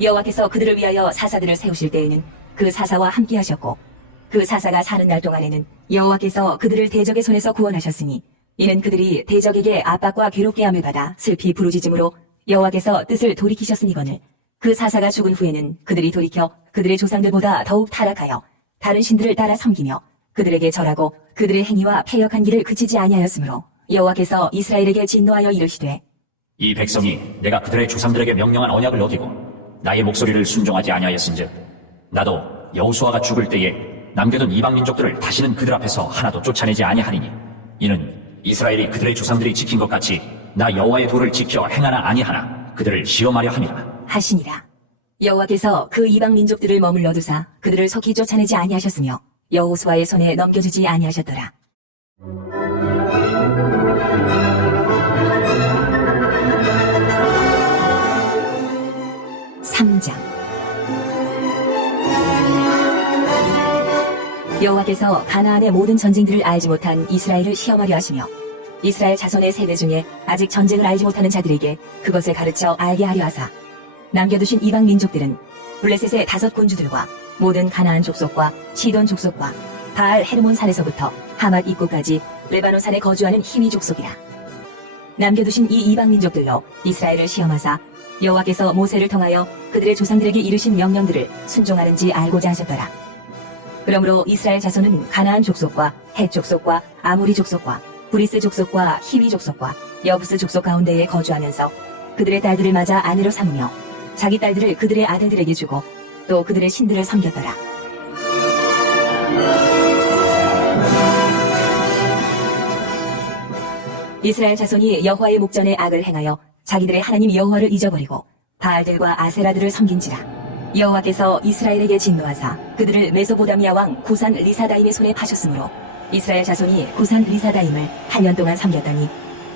여호와께서 그들을 위하여 사사들을 세우실 때에는 그 사사와 함께 하셨고 그 사사가 사는 날 동안에는 여호와께서 그들을 대적의 손에서 구원하셨으니 이는 그들이 대적에게 압박과 괴롭게 함을 받아 슬피 부르짖음으로 여호와께서 뜻을 돌이키셨으니거늘 그 사사가 죽은 후에는 그들이 돌이켜 그들의 조상들보다 더욱 타락하여 다른 신들을 따라 섬기며 그들에게 절하고 그들의 행위와 패역한 길을 그치지 아니하였으므로 여호와께서 이스라엘에게 진노하여 이르시되 이 백성이 내가 그들의 조상들에게 명령한 언약을 어기고 나의 목소리를 순종하지 아니하였은즉 나도 여호수아가 죽을 때에 남겨둔 이방 민족들을 다시는 그들 앞에서 하나도 쫓아내지 아니하리니 이는 이스라엘이 그들의 조상들이 지킨 것 같이 나 여호와의 도를 지켜 행하나 아니하나 그들을 시험하려 함이라. 하시니라. 여호와께서 그 이방 민족들을 머물러 두사 그들을 속히 쫓아내지 아니하셨으며 여호수아의 손에 넘겨주지 아니하셨더라. 여호와께서 가나안의 모든 전쟁들을 알지 못한 이스라엘을 시험하려 하시며 이스라엘 자손의 세대 중에 아직 전쟁을 알지 못하는 자들에게 그것을 가르쳐 알게 하려 하사 남겨두신 이방 민족들은 블레셋의 5 군주들과 모든 가나안 족속과 시돈 족속과 바알 헤르몬 산에서부터 하맛 입구까지 레바논 산에 거주하는 히위 족속이라. 남겨두신 이 이방 민족들로 이스라엘을 시험하사 여호와께서 모세를 통하여 그들의 조상들에게 이르신 명령들을 순종하는지 알고자 하셨더라. 그러므로 이스라엘 자손은 가나안 족속과 헷 족속과 아모리 족속과 브리스 족속과 히위 족속과 여부스 족속 가운데에 거주하면서 그들의 딸들을 맞아 아내로 삼으며 자기 딸들을 그들의 아들들에게 주고 또 그들의 신들을 섬겼더라. 이스라엘 자손이 여호와의 목전에 악을 행하여 자기들의 하나님 여호와를 잊어버리고 바알들과 아세라들을 섬긴지라. 여호와께서 이스라엘에게 진노하사 그들을 메소보다미아 왕 구산 리사다임의 손에 파셨으므로 이스라엘 자손이 구산 리사다임을 8년 동안 섬겼더니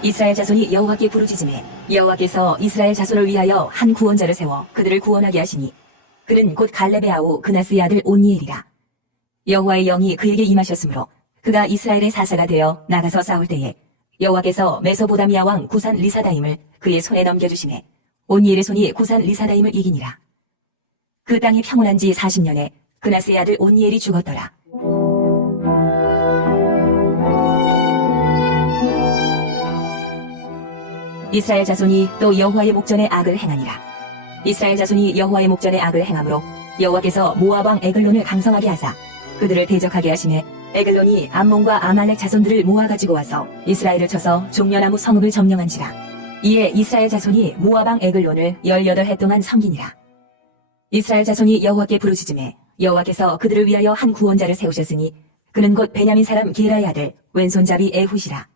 이스라엘 자손이 여호와께 부르짖음에 여호와께서 이스라엘 자손을 위하여 한 구원자를 세워 그들을 구원하게 하시니 그는 곧 갈렙의 아우 그나스의 아들 온니엘이라. 여호와의 영이 그에게 임하셨으므로 그가 이스라엘의 사사가 되어 나가서 싸울 때에 여호와께서 메소보다미아 왕 구산 리사다임을 그의 손에 넘겨주시매 온니엘의 손이 구산 리사다임을 이기니라. 그 땅이 평온한 지 40년에 그나스의 아들 온니엘이 죽었더라. 이스라엘 자손이 또 여호와의 목전에 악을 행하니라. 이스라엘 자손이 여호와의 목전에 악을 행함으로 여호와께서 모압 왕 에글론을 강성하게 하사 그들을 대적하게 하시매 에글론이 암몬과 아말렉 자손들을 모아가지고 와서 이스라엘을 쳐서 종려나무 성읍을 점령한지라. 이에 이스라엘 자손이 모압 왕 에글론을 18해 동안 섬기니라. 이스라엘 자손이 여호와께 부르짖음에 여호와께서 그들을 위하여 한 구원자를 세우셨으니 그는 곧 베냐민 사람 게라의 아들 왼손잡이 에훗이라.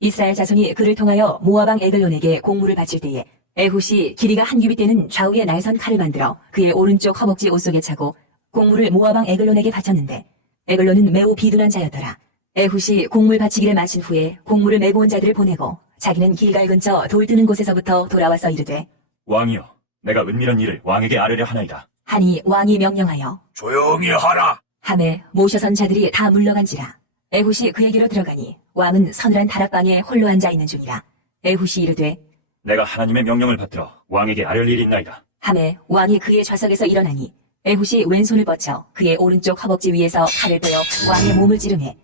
이스라엘 자손이 그를 통하여 모압 왕 에글론에게 공물을 바칠 때에 에훗이 길이가 한 규빗 되는 좌우에 날선 칼을 만들어 그의 오른쪽 허벅지 옷 속에 차고 공물을 모압 왕 에글론에게 바쳤는데 에글론은 매우 비둔한 자였더라. 에훗이 공물 바치기를 마친 후에 공물을 메고 온 자들을 보내고 자기는 길갈 근처 돌 뜨는 곳에서부터 돌아와서 이르되 왕이여, 내가 은밀한 일을 왕에게 아뢰려 하나이다. 하니 왕이 명령하여 조용히 하라. 함에 모셔선 자들이 다 물러간지라. 에훗이 그에게로 들어가니 왕은 서늘한 다락방에 홀로 앉아 있는 중이라. 에훗이 이르되 내가 하나님의 명령을 받들어 왕에게 아뢰릴 일이 있나이다. 함에 왕이 그의 좌석에서 일어나니 에훗이 왼손을 뻗쳐 그의 오른쪽 허벅지 위에서 칼을 빼어 왕의 몸을 찌르매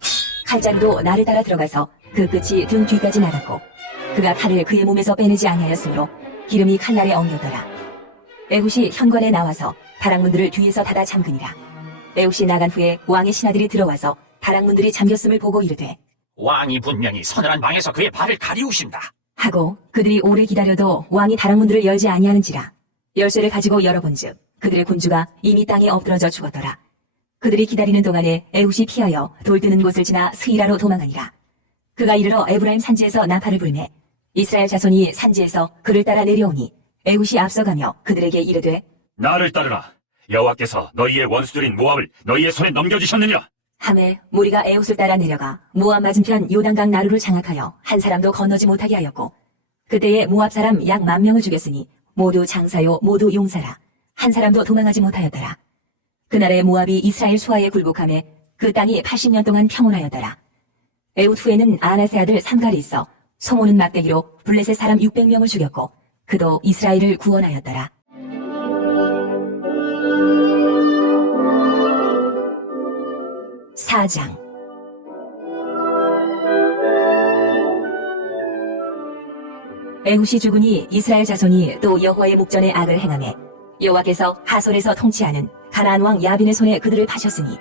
칼자루도 나를 따라 들어가서 그 끝이 등 뒤까지 나갔고 그가 칼을 그의 몸에서 빼내지 아니하였으므로 기름이 칼날에 엉겼더라. 에훗이 현관에 나와서 다락문들을 뒤에서 닫아 잠그니라. 에훗이 나간 후에 왕의 신하들이 들어와서 다락문들이 잠겼음을 보고 이르되 왕이 분명히 서늘한 방에서 그의 발을 가리우신다. 하고 그들이 오래 기다려도 왕이 다락문들을 열지 아니하는지라. 열쇠를 가지고 열어본즉 그들의 군주가 이미 땅에 엎드러져 죽었더라. 그들이 기다리는 동안에 에훗이 피하여 돌 뜨는 곳을 지나 스이라로 도망하니라. 그가 이르러 에브라임 산지에서 나팔을 불매 이스라엘 자손이 산지에서 그를 따라 내려오니 에훗이 앞서가며 그들에게 이르되 나를 따르라. 여호와께서 너희의 원수들인 모압을 너희의 손에 넘겨주셨느니라. 하매 무리가 에훗을 따라 내려가 모압 맞은편 요단강 나루를 장악하여 한 사람도 건너지 못하게 하였고 그때에 모압 사람 약 10,000명을 죽였으니 모두 장사요 모두 용사라. 한 사람도 도망하지 못하였더라. 그날에 모압이 이스라엘 수하에 굴복하매 그 땅이 80년 동안 평온하였더라. 에훗 후에는 아나세 아들 삼갈이 있어 송오는 막대기로 블레셋 사람 600명을 죽였고 그도 이스라엘을 구원하였더라. 사장. 에훗이 죽으니 이스라엘 자손이 또 여호와의 목전에 악을 행하매 여호와께서 하솔에서 통치하는 가나안 왕 야빈의 손에 그들을 파셨으니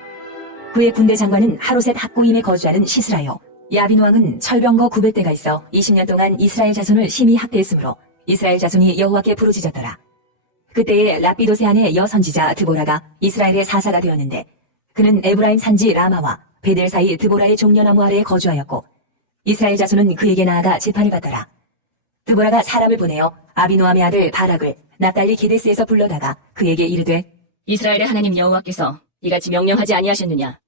그의 군대 장관은 하로셋 학고임에 거주하는 시스라요. 야빈 왕은 철병거 900대가 있어 20년 동안 이스라엘 자손을 심히 학대했으므로 이스라엘 자손이 여호와께 부르짖었더라. 그때에 라피도세 안의 여선지자 드보라가 이스라엘의 사사가 되었는데 그는 에브라임 산지 라마와 베델 사이 드보라의 종려나무 아래에 거주하였고 이스라엘 자손은 그에게 나아가 재판을 받더라. 드보라가 사람을 보내어 아비노함의 아들 바락을 납달리 게데스에서 불러다가 그에게 이르되 이스라엘의 하나님 여호와께서 이같이 명령하지 아니하셨느냐?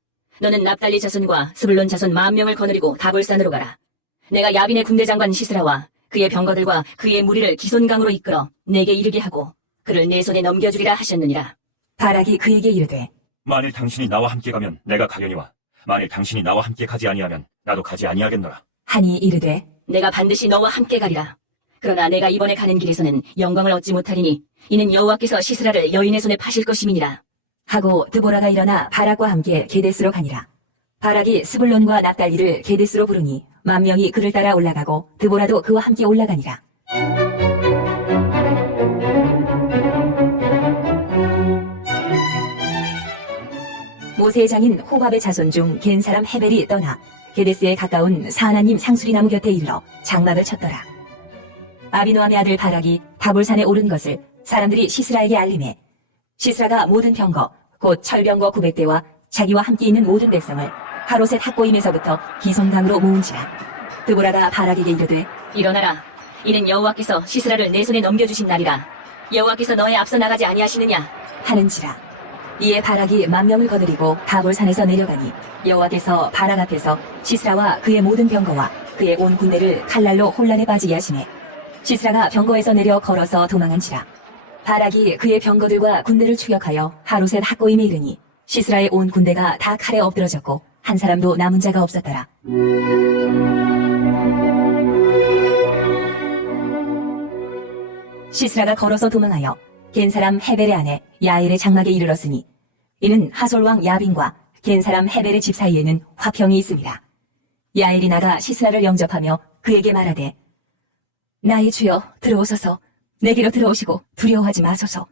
너는 납달리 자손과 스불론 자손 10,000명을 거느리고 다볼산으로 가라. 내가 야빈의 군대 장관 시스라와 그의 병거들과 그의 무리를 기손강으로 이끌어 내게 이르게 하고 그를 내 손에 넘겨주리라 하셨느니라. 바락이 그에게 이르되 만일 당신이 나와 함께 가면 내가 가려니와 만일 당신이 나와 함께 가지 아니하면 나도 가지 아니하겠노라. 하니 이르되 내가 반드시 너와 함께 가리라. 그러나 내가 이번에 가는 길에서는 영광을 얻지 못하리니 이는 여호와께서 시스라를 여인의 손에 파실 것임이니라. 하고 드보라가 일어나 바락과 함께 게데스로 가니라. 바락이 스불론과 납달리를 게데스로 부르니 10,000명이 그를 따라 올라가고 드보라도 그와 함께 올라가니라. 모세의 장인 호밥의 자손 중 겐 사람 헤벨이 떠나 게데스에 가까운 사하나님 상수리 나무 곁에 이르러 장막을 쳤더라. 아비노함의 아들 바락이 다볼산에 오른 것을 사람들이 시스라에게 알림해 시스라가 모든 병거 곧 철병거 900대와 자기와 함께 있는 모든 백성을 하로셋 학고임에서부터 기손강으로 모은지라. 드보라가 바락에게 이르되 일어나라. 이는 여호와께서 시스라를 내 손에 넘겨주신 날이라. 여호와께서 너의 앞서 나가지 아니하시느냐? 하는지라. 이에 바락이 10,000명을 거느리고 다볼산에서 내려가니 여호와께서 바락 앞에서 시스라와 그의 모든 병거와 그의 온 군대를 칼날로 혼란에 빠지게 하시매 시스라가 병거에서 내려 걸어서 도망한지라. 바락이 그의 병거들과 군대를 추격하여 하루셋 학고임에 이르니 시스라의 온 군대가 다 칼에 엎드러졌고 한 사람도 남은 자가 없었더라. 시스라가 걸어서 도망하여 겐 사람 헤벨의 아내 야엘의 장막에 이르렀으니 이는 하솔 왕 야빈과 겐 사람 헤벨의 집 사이에는 화평이 있습니다. 야엘이 나가 시스라를 영접하며 그에게 말하되 나의 주여 들어오소서. 내게로 들어오시고 두려워하지 마소서.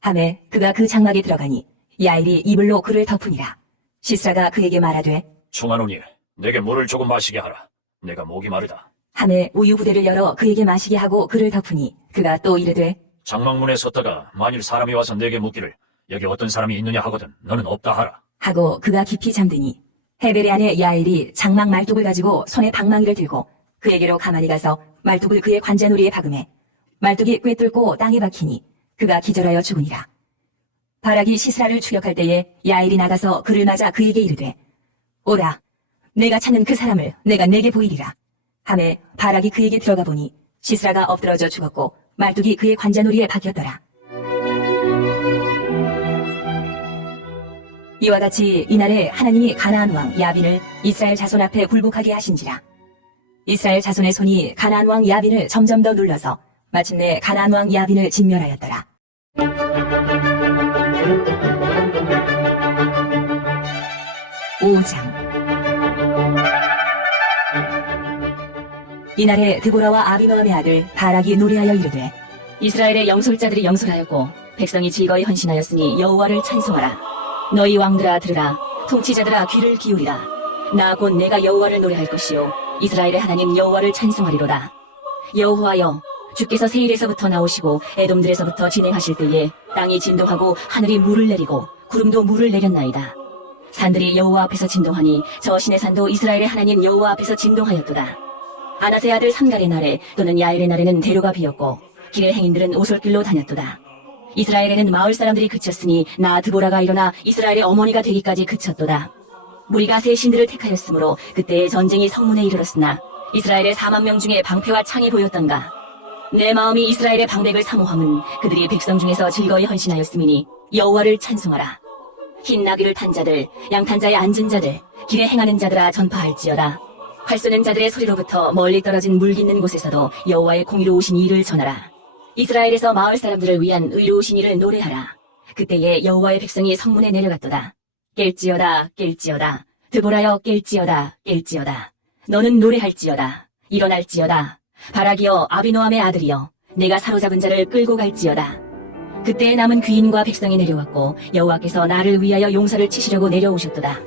하매 그가 그 장막에 들어가니 야엘이 이불로 그를 덮으니라. 시스라가 그에게 말하되 충하노니 내게 물을 조금 마시게 하라. 내가 목이 마르다. 하매 우유 부대를 열어 그에게 마시게 하고 그를 덮으니 그가 또 이르되 장막문에 섰다가 만일 사람이 와서 내게 묻기를 여기 어떤 사람이 있느냐 하거든 너는 없다 하라. 하고 그가 깊이 잠드니 헤벨의 아내 야엘이 장막 말뚝을 가지고 손에 방망이를 들고 그에게로 가만히 가서 말뚝을 그의 관자놀이에 박음해 말뚝이 꿰뚫고 땅에 박히니 그가 기절하여 죽으니라. 바락이 시스라를 추격할 때에 야엘이 나가서 그를 맞아 그에게 이르되 오라 내가 찾는 그 사람을 내가 내게 보이리라. 하매 바락이 그에게 들어가 보니 시스라가 엎드러져 죽었고 말뚝이 그의 관자놀이에 박혔더라. 이와 같이 이날에 하나님이 가나안 왕 야빈을 이스라엘 자손 앞에 굴복하게 하신지라. 이스라엘 자손의 손이 가나안 왕 야빈을 점점 더 눌러서 마침내 가나안 왕 야빈을 진멸하였더라. (5장) 이날에 드보라와 아비노함의 아들 바락이 노래하여 이르되 이스라엘의 영솔자들이 영솔하였고 백성이 즐거이 헌신하였으니 여호와를 찬송하라. 너희 왕들아 들으라. 통치자들아 귀를 기울이라. 나 곧 내가 여호와를 노래할 것이요 이스라엘의 하나님 여호와를 찬송하리로다. 여호와여 주께서 세일에서부터 나오시고 에돔들에서부터 진행하실 때에 땅이 진동하고 하늘이 물을 내리고 구름도 물을 내렸나이다. 산들이 여호와 앞에서 진동하니 저 신의 산도 이스라엘의 하나님 여호와 앞에서 진동하였도다. 아나세 아들 삼갈의 날에 또는 야엘의 날에는 대로가 비었고 길의 행인들은 오솔길로 다녔도다. 이스라엘에는 마을 사람들이 그쳤으니 나 드보라가 일어나 이스라엘의 어머니가 되기까지 그쳤도다. 무리가 새 신들을 택하였으므로 그때의 전쟁이 성문에 이르렀으나 이스라엘의 4만 명 중에 방패와 창이 보였던가. 내 마음이 이스라엘의 방백을 사모함은 그들이 백성 중에서 즐거이 헌신하였음이니 여호와를 찬송하라. 흰 나귀를 탄 자들, 양탄 자에 앉은 자들, 길에 행하는 자들아 전파할지어다. 활 쏘는 자들의 소리로부터 멀리 떨어진 물 깃는 곳에서도 여호와의 공의로우신 일을 전하라. 이스라엘에서 마을 사람들을 위한 의로우신 일을 노래하라. 그때에 여호와의 백성이 성문에 내려갔도다. 깰지어다, 깰지어다. 드보라여 깰지어다, 깰지어다. 너는 노래할지어다. 일어날지어다. 바라기여 아비노함의 아들이여, 내가 사로잡은 자를 끌고 갈지어다. 그때에 남은 귀인과 백성이 내려왔고 여호와께서 나를 위하여 용사를 치시려고 내려오셨도다.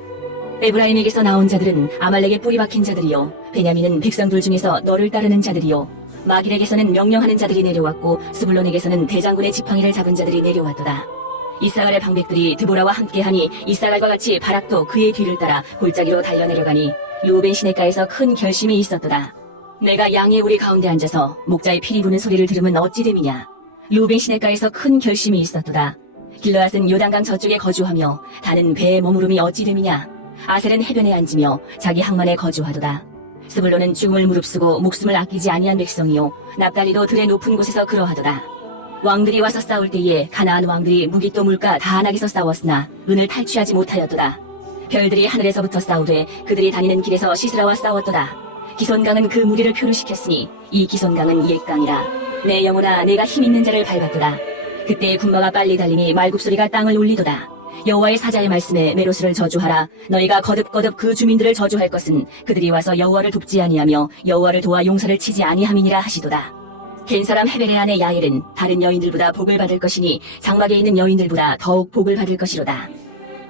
에브라임에게서 나온 자들은 아말렉의 뿌리 박힌 자들이요, 베냐민은 백성들 중에서 너를 따르는 자들이요, 마길에게서는 명령하는 자들이 내려왔고 스불론에게서는 대장군의 지팡이를 잡은 자들이 내려왔도다. 이사갈의 방백들이 드보라와 함께하니 이사갈과 같이 바락도 그의 뒤를 따라 골짜기로 달려내려가니 루벤 시내가에서 큰 결심이 있었도다. 내가 양의 우리 가운데 앉아서 목자의 피리 부는 소리를 들으면 어찌 됨이냐. 루벤 시내가에서 큰 결심이 있었도다. 길르앗은 요단강 저쪽에 거주하며 다는 배에 머무름이 어찌 됨이냐. 아셀은 해변에 앉으며 자기 항만에 거주하도다. 스불론은 중을 무릅쓰고 목숨을 아끼지 아니한 백성이요, 납달리도 들의 높은 곳에서 그러하도다. 왕들이 와서 싸울 때에 가나안 왕들이 무기또 물가 다한악에서 싸웠으나 은을 탈취하지 못하였도다. 별들이 하늘에서부터 싸우되 그들이 다니는 길에서 시스라와 싸웠도다. 기손강은 그 무리를 표류시켰으니 이 기손강은 옛강이라. 내 영혼아, 내가 힘있는 자를 밟았도다. 그때의 군마가 빨리 달리니 말굽소리가 땅을 울리도다. 여호와의 사자의 말씀에 메로스를 저주하라. 너희가 거듭거듭 그 주민들을 저주할 것은 그들이 와서 여호와를 돕지 아니하며 여호와를 도와 용사를 치지 아니함이니라 하시도다. 겐 사람 헤벨의 아내 야엘은 다른 여인들보다 복을 받을 것이니 장막에 있는 여인들보다 더욱 복을 받을 것이로다.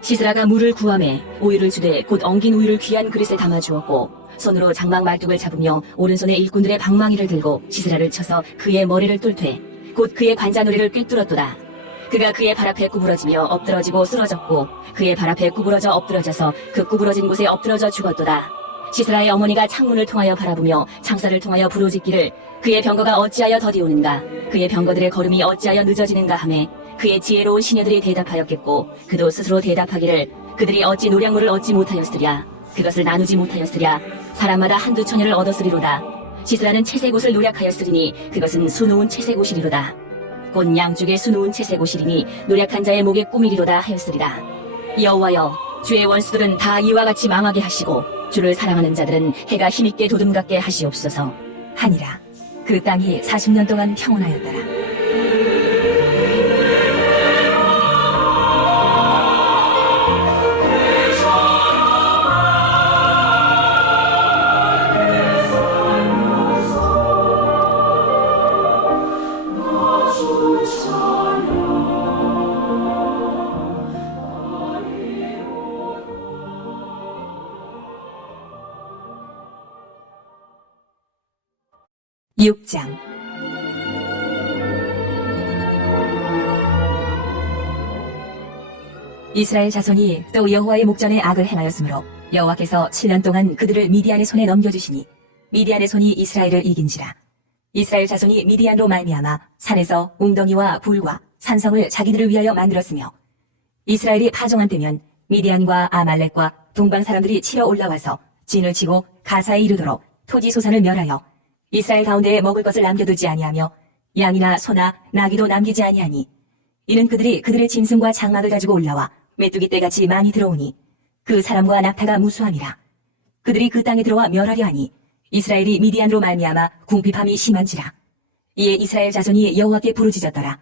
시스라가 물을 구함에 우유를 주되 곧 엉긴 우유를 귀한 그릇에 담아 주었고 손으로 장막 말뚝을 잡으며 오른손에 일꾼들의 방망이를 들고 시스라를 쳐서 그의 머리를 뚫되 곧 그의 관자놀이를 꿰뚫었도다. 그가 그의 발 앞에 구부러지며 엎드러지고 쓰러졌고 그의 발 앞에 구부러져 엎드러져서 그 구부러진 곳에 엎드러져 죽었도다. 시스라의 어머니가 창문을 통하여 바라보며 창살을 통하여 부르짖기를 그의 병거가 어찌하여 더디 오는가, 그의 병거들의 걸음이 어찌하여 늦어지는가 하매 그의 지혜로운 시녀들이 대답하였겠고 그도 스스로 대답하기를 그들이 어찌 노량물을 얻지 못하였으랴, 그것을 나누지 못하였으랴. 사람마다 한두 처녀를 얻었으리로다. 시스라는 채색 옷을 노략하였으리니 그것은 수놓은 채색 옷이리로다. 곧 양쪽에 수놓은 채색 옷이리니 노략한 자의 목에 꾸미리로다 하였으리라. 여호와여, 주의 원수들은 다 이와 같이 망하게 하시고 주를 사랑하는 자들은 해가 힘있게 도둠같게 하시옵소서 하니라. 그 땅이 40년 동안 평온하였더라. 육장 이스라엘 자손이 또 여호와의 목전에 악을 행하였으므로 여호와께서 7년 동안 그들을 미디안의 손에 넘겨주시니 미디안의 손이 이스라엘을 이긴지라. 이스라엘 자손이 미디안로 말미암아 산에서 웅덩이와 굴과 산성을 자기들을 위하여 만들었으며 이스라엘이 파종한 때면 미디안과 아말렉과 동방 사람들이 치러 올라와서 진을 치고 가사에 이르도록 토지 소산을 멸하여 이스라엘 가운데에 먹을 것을 남겨두지 아니하며 양이나 소나 나귀도 남기지 아니하니 이는 그들이 그들의 짐승과 장막을 가지고 올라와 메뚜기 떼같이 많이 들어오니 그 사람과 낙타가 무수함이라. 그들이 그 땅에 들어와 멸하려 하니 이스라엘이 미디안으로 말미암아 궁핍함이 심한지라. 이에 이스라엘 자손이 여호와께 부르짖었더라.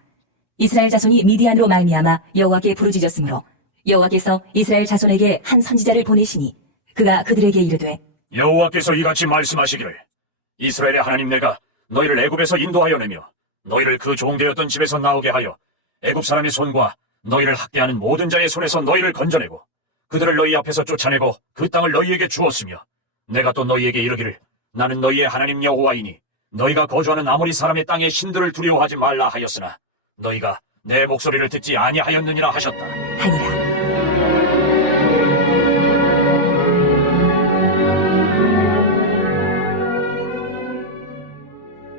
이스라엘 자손이 미디안으로 말미암아 여호와께 부르짖었으므로 여호와께서 이스라엘 자손에게 한 선지자를 보내시니 그가 그들에게 이르되 여호와께서 이같이 말씀하시기를 이스라엘의 하나님 내가 너희를 애굽에서 인도하여 내며 너희를 그 종되었던 집에서 나오게 하여 애굽 사람의 손과 너희를 학대하는 모든 자의 손에서 너희를 건져내고 그들을 너희 앞에서 쫓아내고 그 땅을 너희에게 주었으며 내가 또 너희에게 이르기를 나는 너희의 하나님 여호와이니 너희가 거주하는 아모리 사람의 땅의 신들을 두려워하지 말라 하였으나 너희가 내 목소리를 듣지 아니하였느니라 하셨다 하니라.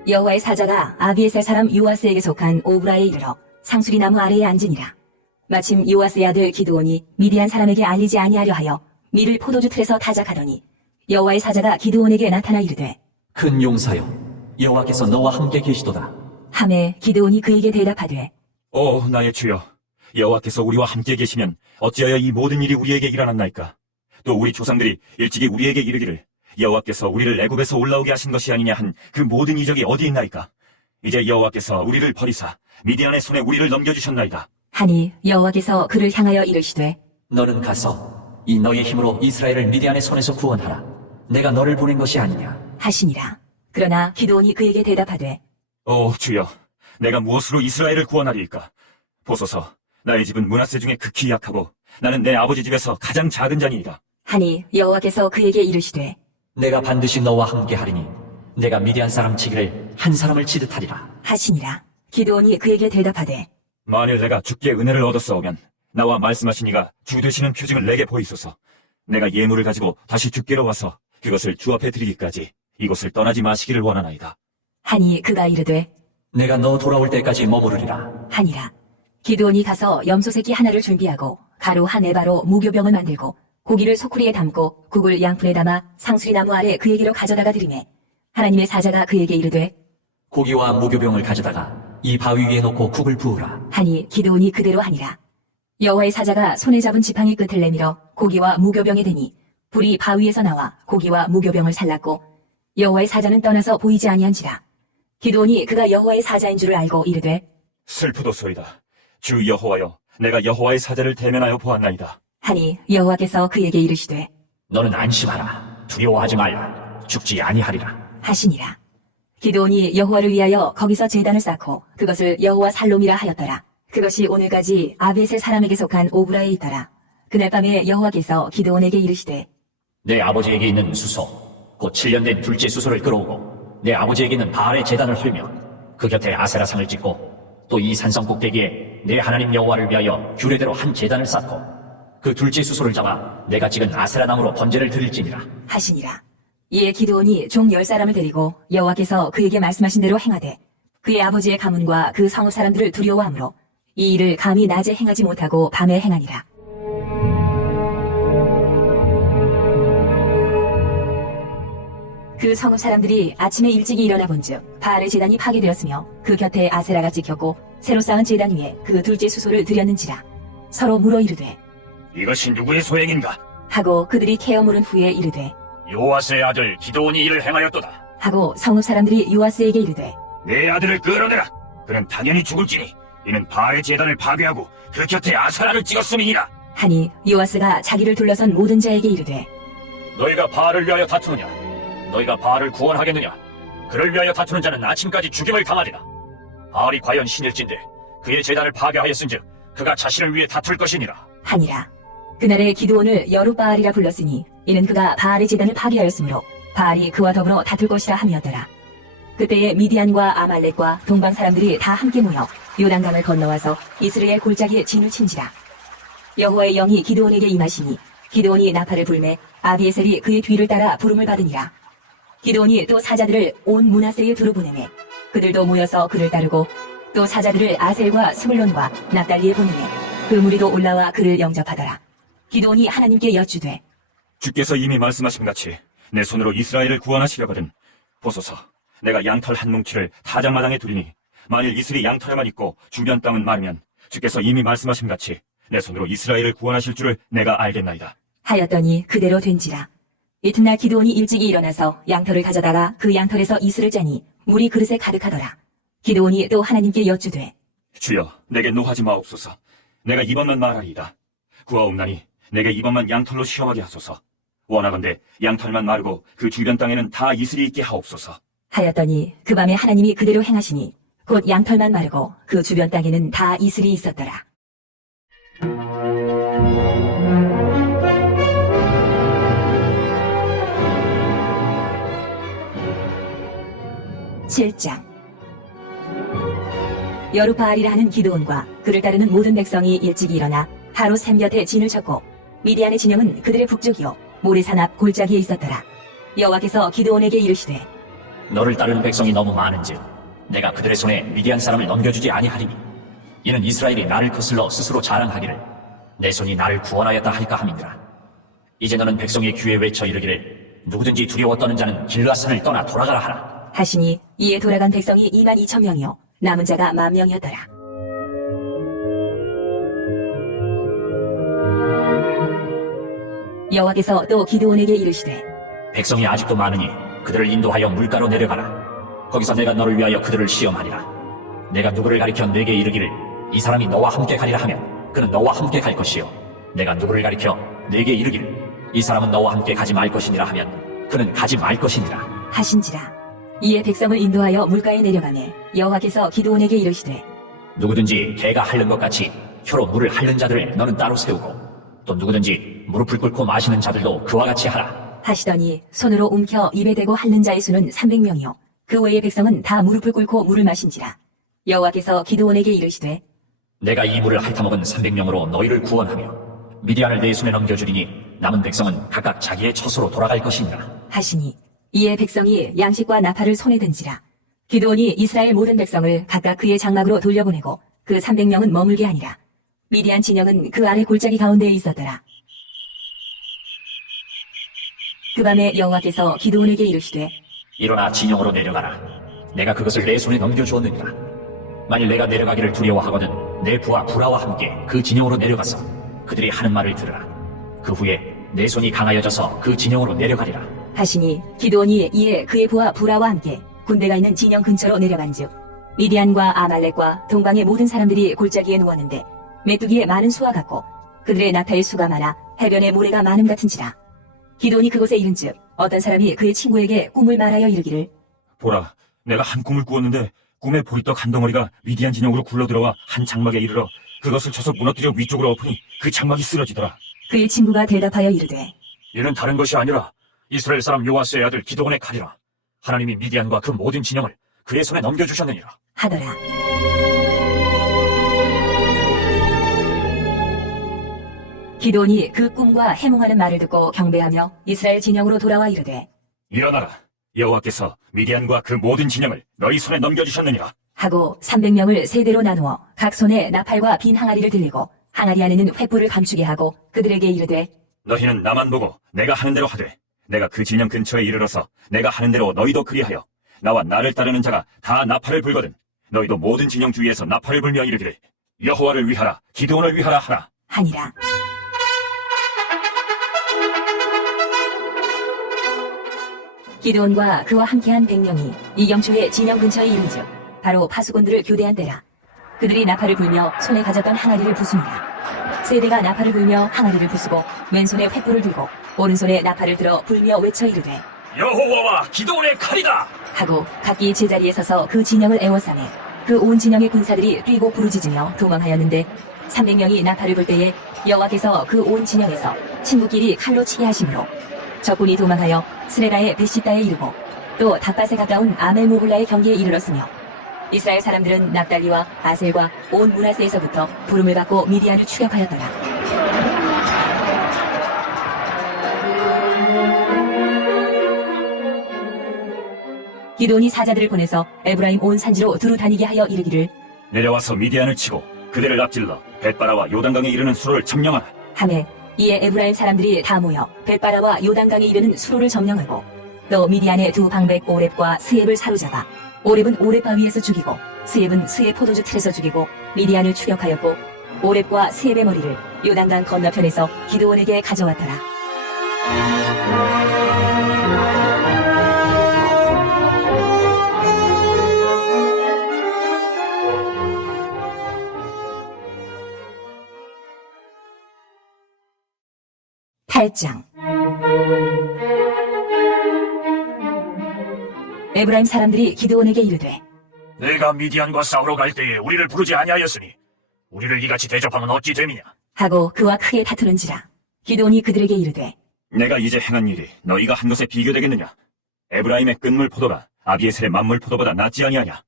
여호와의 사자가 아비에셀 사람 요아스에게 속한 오브라에 이르러 상수리 나무 아래에 앉으니라. 마침 요아스의 아들 기드온이 미디안 사람에게 알리지 아니하려 하여 밀을 포도주 틀에서 타작하더니 여호와의 사자가 기드온에게 나타나 이르되 큰 용사여, 여호와께서 너와 함께 계시도다. 하매 기드온이 그에게 대답하되 오 나의 주여, 여호와께서 우리와 함께 계시면 어찌하여 이 모든 일이 우리에게 일어났나이까? 또 우리 조상들이 일찍이 우리에게 이르기를 여호와께서 우리를 애굽에서 올라오게 하신 것이 아니냐 한 그 모든 이적이 어디 있나이까? 이제 여호와께서 우리를 버리사 미디안의 손에 우리를 넘겨주셨나이다. 하니 여호와께서 그를 향하여 이르시되 너는 가서 이 너의 힘으로 이스라엘을 미디안의 손에서 구원하라. 내가 너를 보낸 것이 아니냐. 하시니라. 그러나 기드온이 그에게 대답하되 오 주여, 내가 무엇으로 이스라엘을 구원하리이까? 보소서, 나의 집은 므낫세 중에 극히 약하고 나는 내 아버지 집에서 가장 작은 자니이다. 하니 여호와께서 그에게 이르시되 내가 반드시 너와 함께 하리니 내가 미디안 사람 치기를 한 사람을 치듯 하리라. 하시니라. 기드온이 그에게 대답하되 만일 내가 주께 은혜를 얻었사오면 나와 말씀하신 이가 주 되시는 표징을 내게 보이소서. 내가 예물을 가지고 다시 주께로 와서 그것을 주 앞에 드리기까지 이곳을 떠나지 마시기를 원하나이다. 하니 그가 이르되 내가 너 돌아올 때까지 머무르리라. 하니라. 기드온이 가서 염소 새끼 하나를 준비하고 가루 한 에바로 무교병을 만들고 고기를 소쿠리에 담고 국을 양푼에 담아 상수리 나무 아래 그에게로 가져다가 드리매 하나님의 사자가 그에게 이르되 고기와 무교병을 가져다가 이 바위 위에 놓고 국을 부으라. 하니 기드온이 그대로 하니라. 여호와의 사자가 손에 잡은 지팡이 끝을 내밀어 고기와 무교병에 대니 불이 바위에서 나와 고기와 무교병을 살랐고 여호와의 사자는 떠나서 보이지 아니한지라. 기드온이 그가 여호와의 사자인 줄을 알고 이르되 슬프도소이다. 주 여호와여, 내가 여호와의 사자를 대면하여 보았나이다. 하니 여호와께서 그에게 이르시되 너는 안심하라. 두려워하지 말라. 죽지 아니하리라. 하시니라. 기드온이 여호와를 위하여 거기서 제단을 쌓고 그것을 여호와 살롬이라 하였더라. 그것이 오늘까지 아비에셀 사람에게 속한 오브라에 있더라. 그날 밤에 여호와께서 기드온에게 이르시되 내 아버지에게 있는 수소, 곧 7년 된 둘째 수소를 끌어오고 내 아버지에게 있는 바알의 제단을 헐며 그 곁에 아세라상을 찍고 또 이 산성 꼭대기에 내 하나님 여호와를 위하여 규례대로 한 제단을 쌓고 그 둘째 수소를 잡아 내가 찍은 아세라 나무로 번제를 드릴지니라. 하시니라. 이에 기드온이 종 10사람을 데리고 여호와께서 그에게 말씀하신 대로 행하되 그의 아버지의 가문과 그 성읍 사람들을 두려워하므로 이 일을 감히 낮에 행하지 못하고 밤에 행하니라. 그 성읍 사람들이 아침에 일찍이 일어나 본즉 바알의 제단이 파괴되었으며 그 곁에 아세라가 찍혔고 새로 쌓은 제단 위에 그 둘째 수소를 드렸는지라. 서로 물어 이르되 이것이 누구의 소행인가? 하고 그들이 캐어 물은 후에 이르되 요아스의 아들 기드온이 이를 행하였도다. 하고 성읍 사람들이 요아스에게 이르되 내 아들을 끌어내라. 그는 당연히 죽을지니 이는 바알의 제단을 파괴하고 그 곁에 아사라를 찍었음이니라. 하니 요아스가 자기를 둘러선 모든 자에게 이르되 너희가 바알을 위하여 다투느냐? 너희가 바알을 구원하겠느냐? 그를 위하여 다투는 자는 아침까지 죽임을 당하리라. 바알이 과연 신일진데 그의 제단을 파괴하였은즉 그가 자신을 위해 다툴 것이니라. 하니라. 그날에 기드온을 여룻바알이라 불렀으니 이는 그가 바알의 제단을 파괴하였으므로 바알이 그와 더불어 다툴 것이라 함이었더라. 그때에 미디안과 아말렉과 동방 사람들이 다 함께 모여 요단강을 건너와서 이스라엘 골짜기에 진을 친지라. 여호와의 영이 기드온에게 임하시니 기드온이 나팔을 불매 아비에셀이 그의 뒤를 따라 부름을 받으니라. 기드온이 또 사자들을 온 므낫세에 두루 보내매 그들도 모여서 그를 따르고 또 사자들을 아셀과 스물론과 납달리에 보내매 그 무리도 올라와 그를 영접하더라. 기드온이 하나님께 여쭈되 주께서 이미 말씀하신 같이 내 손으로 이스라엘을 구원하시려거든 보소서, 내가 양털 한 뭉치를 타작마당에 두리니 만일 이슬이 양털에만 있고 주변 땅은 마르면 주께서 이미 말씀하신 같이 내 손으로 이스라엘을 구원하실 줄을 내가 알겠나이다. 하였더니 그대로 된지라. 이튿날 기드온이 일찍이 일어나서 양털을 가져다가 그 양털에서 이슬을 짜니 물이 그릇에 가득하더라. 기드온이 또 하나님께 여쭈되 주여, 내게 노하지 마옵소서. 내가 이번만 말하리이다. 구하옵나니 내게 이번만 양털로 시험하게 하소서. 원하건대 양털만 마르고 그 주변 땅에는 다 이슬이 있게 하옵소서. 하였더니 그 밤에 하나님이 그대로 행하시니 곧 양털만 마르고 그 주변 땅에는 다 이슬이 있었더라. (7장) 여룻바알이라 하는 기드온과 그를 따르는 모든 백성이 일찍 일어나 하루 샘 곁에 진을 쳤고 미디안의 진영은 그들의 북쪽이요 모래산 앞 골짜기에 있었더라. 여호와께서 기드온에게 이르시되 너를 따르는 백성이 너무 많은즉 내가 그들의 손에 미디안 사람을 넘겨주지 아니하리니 이는 이스라엘이 나를 거슬러 스스로 자랑하기를 내 손이 나를 구원하였다 할까 함이니라. 이제 너는 백성의 귀에 외쳐 이르기를 누구든지 두려워 떠는 자는 길르앗산을 떠나 돌아가라 하라. 하시니 이에 돌아간 백성이 22,000명이요 남은 자가 10,000명이었더라. 여호와께서 또 기드온에게 이르시되 백성이 아직도 많으니 그들을 인도하여 물가로 내려가라. 거기서 내가 너를 위하여 그들을 시험하리라. 내가 누구를 가리켜 내게 이르기를 이 사람이 너와 함께 가리라 하면 그는 너와 함께 갈 것이요 내가 누구를 가리켜 내게 이르기를 이 사람은 너와 함께 가지 말 것이니라 하면 그는 가지 말 것이니라. 하신지라. 이에 백성을 인도하여 물가에 내려가매 여호와께서 기드온에게 이르시되 누구든지 개가 핥는 것 같이 혀로 물을 핥는 자들을 너는 따로 세우고 또 누구든지 무릎을 꿇고 마시는 자들도 그와 같이 하라. 하시더니 손으로 움켜 입에 대고 핥는 자의 수는 300명이요 그 외의 백성은 다 무릎을 꿇고 물을 마신지라. 여호와께서 기드온에게 이르시되 내가 이 물을 핥아먹은 300명으로 너희를 구원하며 미디안을 내 손에 넘겨주리니 남은 백성은 각각 자기의 처소로 돌아갈 것이니라. 하시니 이에 백성이 양식과 나팔을 손에 든지라. 기드온이 이스라엘 모든 백성을 각각 그의 장막으로 돌려보내고 그 300명은 머물게 하니라. 미디안 진영은 그 아래 골짜기 가운데에 있었더라. 그 밤에 여호와께서 기드온에게 이르시되 일어나 진영으로 내려가라. 내가 그것을 내 손에 넘겨주었느니라. 만일 내가 내려가기를 두려워하거든 내 부하 부라와 함께 그 진영으로 내려가서 그들이 하는 말을 들으라. 그 후에 내 손이 강하여져서 그 진영으로 내려가리라. 하시니 기드온이 이에 그의 부하 부라와 함께 군대가 있는 진영 근처로 내려간즉 미디안과 아말렉과 동방의 모든 사람들이 골짜기에 누웠는데 메뚜기에 많은 수와 같고 그들의 나타의 수가 많아 해변에 모래가 많음 같은지라. 기드온이 그곳에 이른즉 어떤 사람이 그의 친구에게 꿈을 말하여 이르기를 보라, 내가 한 꿈을 꾸었는데 꿈의 보리떡 한 덩어리가 미디안 진영으로 굴러들어와 한 장막에 이르러 그것을 쳐서 무너뜨려 위쪽으로 엎으니 그 장막이 쓰러지더라. 그의 친구가 대답하여 이르되 이는 다른 것이 아니라 이스라엘 사람 요아스의 아들 기드온의 칼이라. 하나님이 미디안과 그 모든 진영을 그의 손에 넘겨주셨느니라. 하더라. 기드온이 그 꿈과 해몽하는 말을 듣고 경배하며 이스라엘 진영으로 돌아와 이르되 일어나라. 여호와께서 미디안과 그 모든 진영을 너희 손에 넘겨주셨느니라. 하고 300명을 세대로 나누어 각 손에 나팔과 빈 항아리를 들리고 항아리 안에는 횃불을 감추게 하고 그들에게 이르되 너희는 나만 보고 내가 하는 대로 하되 내가 그 진영 근처에 이르러서 내가 하는 대로 너희도 그리하여 나와 나를 따르는 자가 다 나팔을 불거든 너희도 모든 진영 주위에서 나팔을 불며 이르기를 여호와를 위하라 기드온을 위하라 하라. 하니라. 기드온과 그와 함께한 100명이 이경초의 진영 근처에 이른즉 바로 파수꾼들을 교대한 때라. 그들이 나팔을 불며 손에 가졌던 항아리를 부수니라. 세대가 나팔을 불며 항아리를 부수고 왼손에 횃불을 들고 오른손에 나팔을 들어 불며 외쳐 이르되 여호와와 기드온의 칼이다. 하고 각기 제자리에 서서 그 진영을 에워싸매 그 온 진영의 군사들이 뛰고 부르짖으며 도망하였는데 300명이 나팔을 불 때에 여호와께서 그 온 진영에서 친구끼리 칼로 치게 하심으로 적군이 도망하여 스레라의 베시다에 이르고 또 닷밭에 가까운 아멜모홀라의 경계에 이르렀으며 이스라엘 사람들은 납달리와 아셀과 온 므낫세에서부터 부름을 받고 미디안을 추격하였더라. 기드온이 사자들을 보내서 에브라임 온 산지로 두루 다니게 하여 이르기를 내려와서 미디안을 치고 그들을 앞질러 벳바라와 요단강에 이르는 수로를 점령하라. 하매 이에 에브라임 사람들이 다 모여 벳바라와 요단강에 이르는 수로를 점령하고 또 미디안의 두 방백 오렙과 스엡을 사로잡아 오렙은 오렙 바위에서 죽이고 스엡은 스엡 포도주 틀에서 죽이고 미디안을 추격하였고 오렙과 스엡의 머리를 요단강 건너편에서 기드온에게 가져왔더라. (8장) 에브라임 사람들이 기드온에게 이르되 내가 미디안과 싸우러 갈 때에 우리를 부르지 아니하였으니 우리를 이같이 대접하면 어찌 됨이냐. 하고 그와 크게 다투는지라. 기드온이 그들에게 이르되 내가 이제 행한 일이 너희가 한 것에 비교되겠느냐. 에브라임의 끝물 포도가 아비에셀의 만물 포도보다 낫지 아니하냐.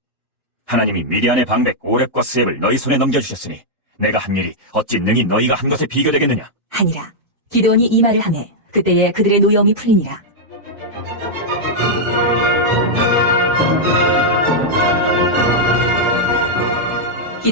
하나님이 미디안의 방백 오렙과 스엡을 너희 손에 넘겨주셨으니 내가 한 일이 어찌 능히 너희가 한 것에 비교되겠느냐. 하니라. 기드온이 이 말을 하매 그때에 그들의 노여움이 풀리니라.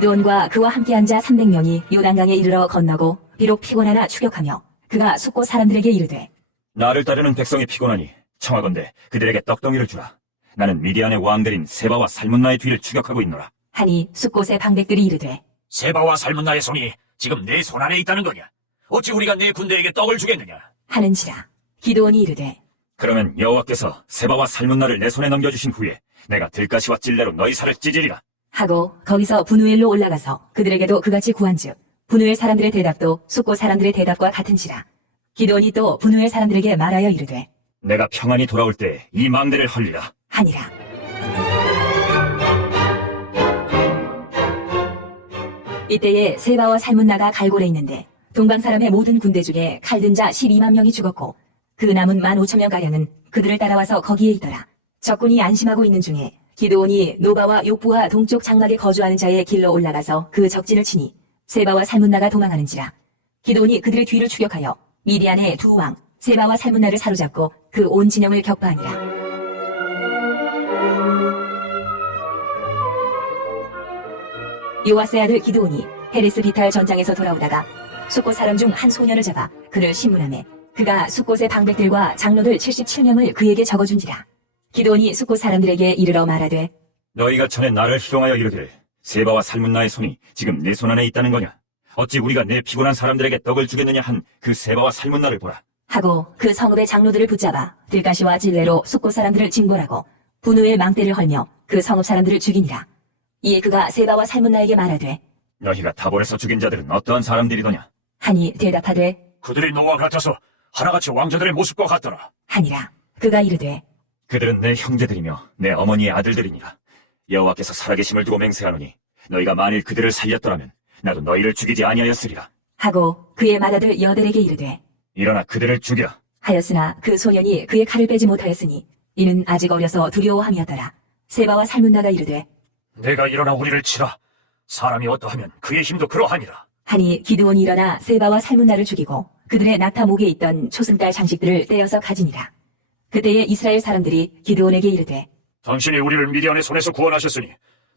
기드온과 그와 함께 앉아 300명이 요단강에 이르러 건너고 비록 피곤하나 추격하며 그가 숫곳 사람들에게 이르되 나를 따르는 백성이 피곤하니 청하건대 그들에게 떡덩이를 주라. 나는 미디안의 왕들인 세바와 살문나의 뒤를 추격하고 있노라. 하니 숫곳의 방백들이 이르되 세바와 살문나의 손이 지금 내 손 안에 있다는 거냐? 어찌 우리가 내 군대에게 떡을 주겠느냐? 하는지라. 기드온이 이르되 그러면 여호와께서 세바와 살문나를 내 손에 넘겨주신 후에 내가 들가시와 찔레로 너희 살을 찢으리라. 하고 거기서 분우엘로 올라가서 그들에게도 그같이 구한즉 분우엘 사람들의 대답도 숫곳 사람들의 대답과 같은지라. 기드온이 또 분우엘 사람들에게 말하여 이르되 내가 평안히 돌아올 때 이 망대를 헐리라. 하니라. 이때에 세바와 살문나가 갈골에 있는데 동방 사람의 모든 군대 중에 칼든 자 12만 명이 죽었고 그 남은 15,000명가량은 그들을 따라와서 거기에 있더라. 적군이 안심하고 있는 중에 기드온이 노바와 욕부와 동쪽 장막에 거주하는 자의 길로 올라가서 그 적진을 치니 세바와 살문나가 도망하는지라. 기드온이 그들의 뒤를 추격하여 미디안의 두 왕 세바와 살문나를 사로잡고 그 온 진영을 격파하니라. 요아스의 아들 기드온이 헤레스 비탈 전장에서 돌아오다가 숫곳 사람 중 한 소년을 잡아 그를 신문하매 그가 숫곳의 방백들과 장로들 77명을 그에게 적어준지라. 기드온이 숫곳 사람들에게 이르러 말하되 너희가 전에 나를 희롱하여 이르기를 세바와 살문나의 손이 지금 내 손 안에 있다는 거냐? 어찌 우리가 내 피곤한 사람들에게 떡을 주겠느냐 한 그 세바와 살문나를 보라. 하고 그 성읍의 장로들을 붙잡아 들가시와 찔레로 숫곳 사람들을 징벌하고 분우의 망대를 헐며 그 성읍 사람들을 죽이니라. 이에 그가 세바와 살문나에게 말하되 너희가 타볼에서 죽인 자들은 어떠한 사람들이더냐? 하니 대답하되 그들이 너와 같아서 하나같이 왕자들의 모습과 같더라. 하니라. 그가 이르되 그들은 내 형제들이며 내 어머니의 아들들이니라. 여호와께서 살아계심을 두고 맹세하노니 너희가 만일 그들을 살렸더라면 나도 너희를 죽이지 아니하였으리라. 하고 그의 맏아들 여델에게 이르되 일어나 그들을 죽이라. 하였으나 그 소년이 그의 칼을 빼지 못하였으니 이는 아직 어려서 두려워함이었더라. 세바와 살문나가 이르되 내가 일어나 우리를 치라. 사람이 어떠하면 그의 힘도 그러하니라. 하니 기드온이 일어나 세바와 살문나를 죽이고 그들의 낙타 목에 있던 초승달 장식들을 떼어서 가지니라. 그때에 이스라엘 사람들이 기드온에게 이르되 당신이 우리를 미디안의 손에서 구원하셨으니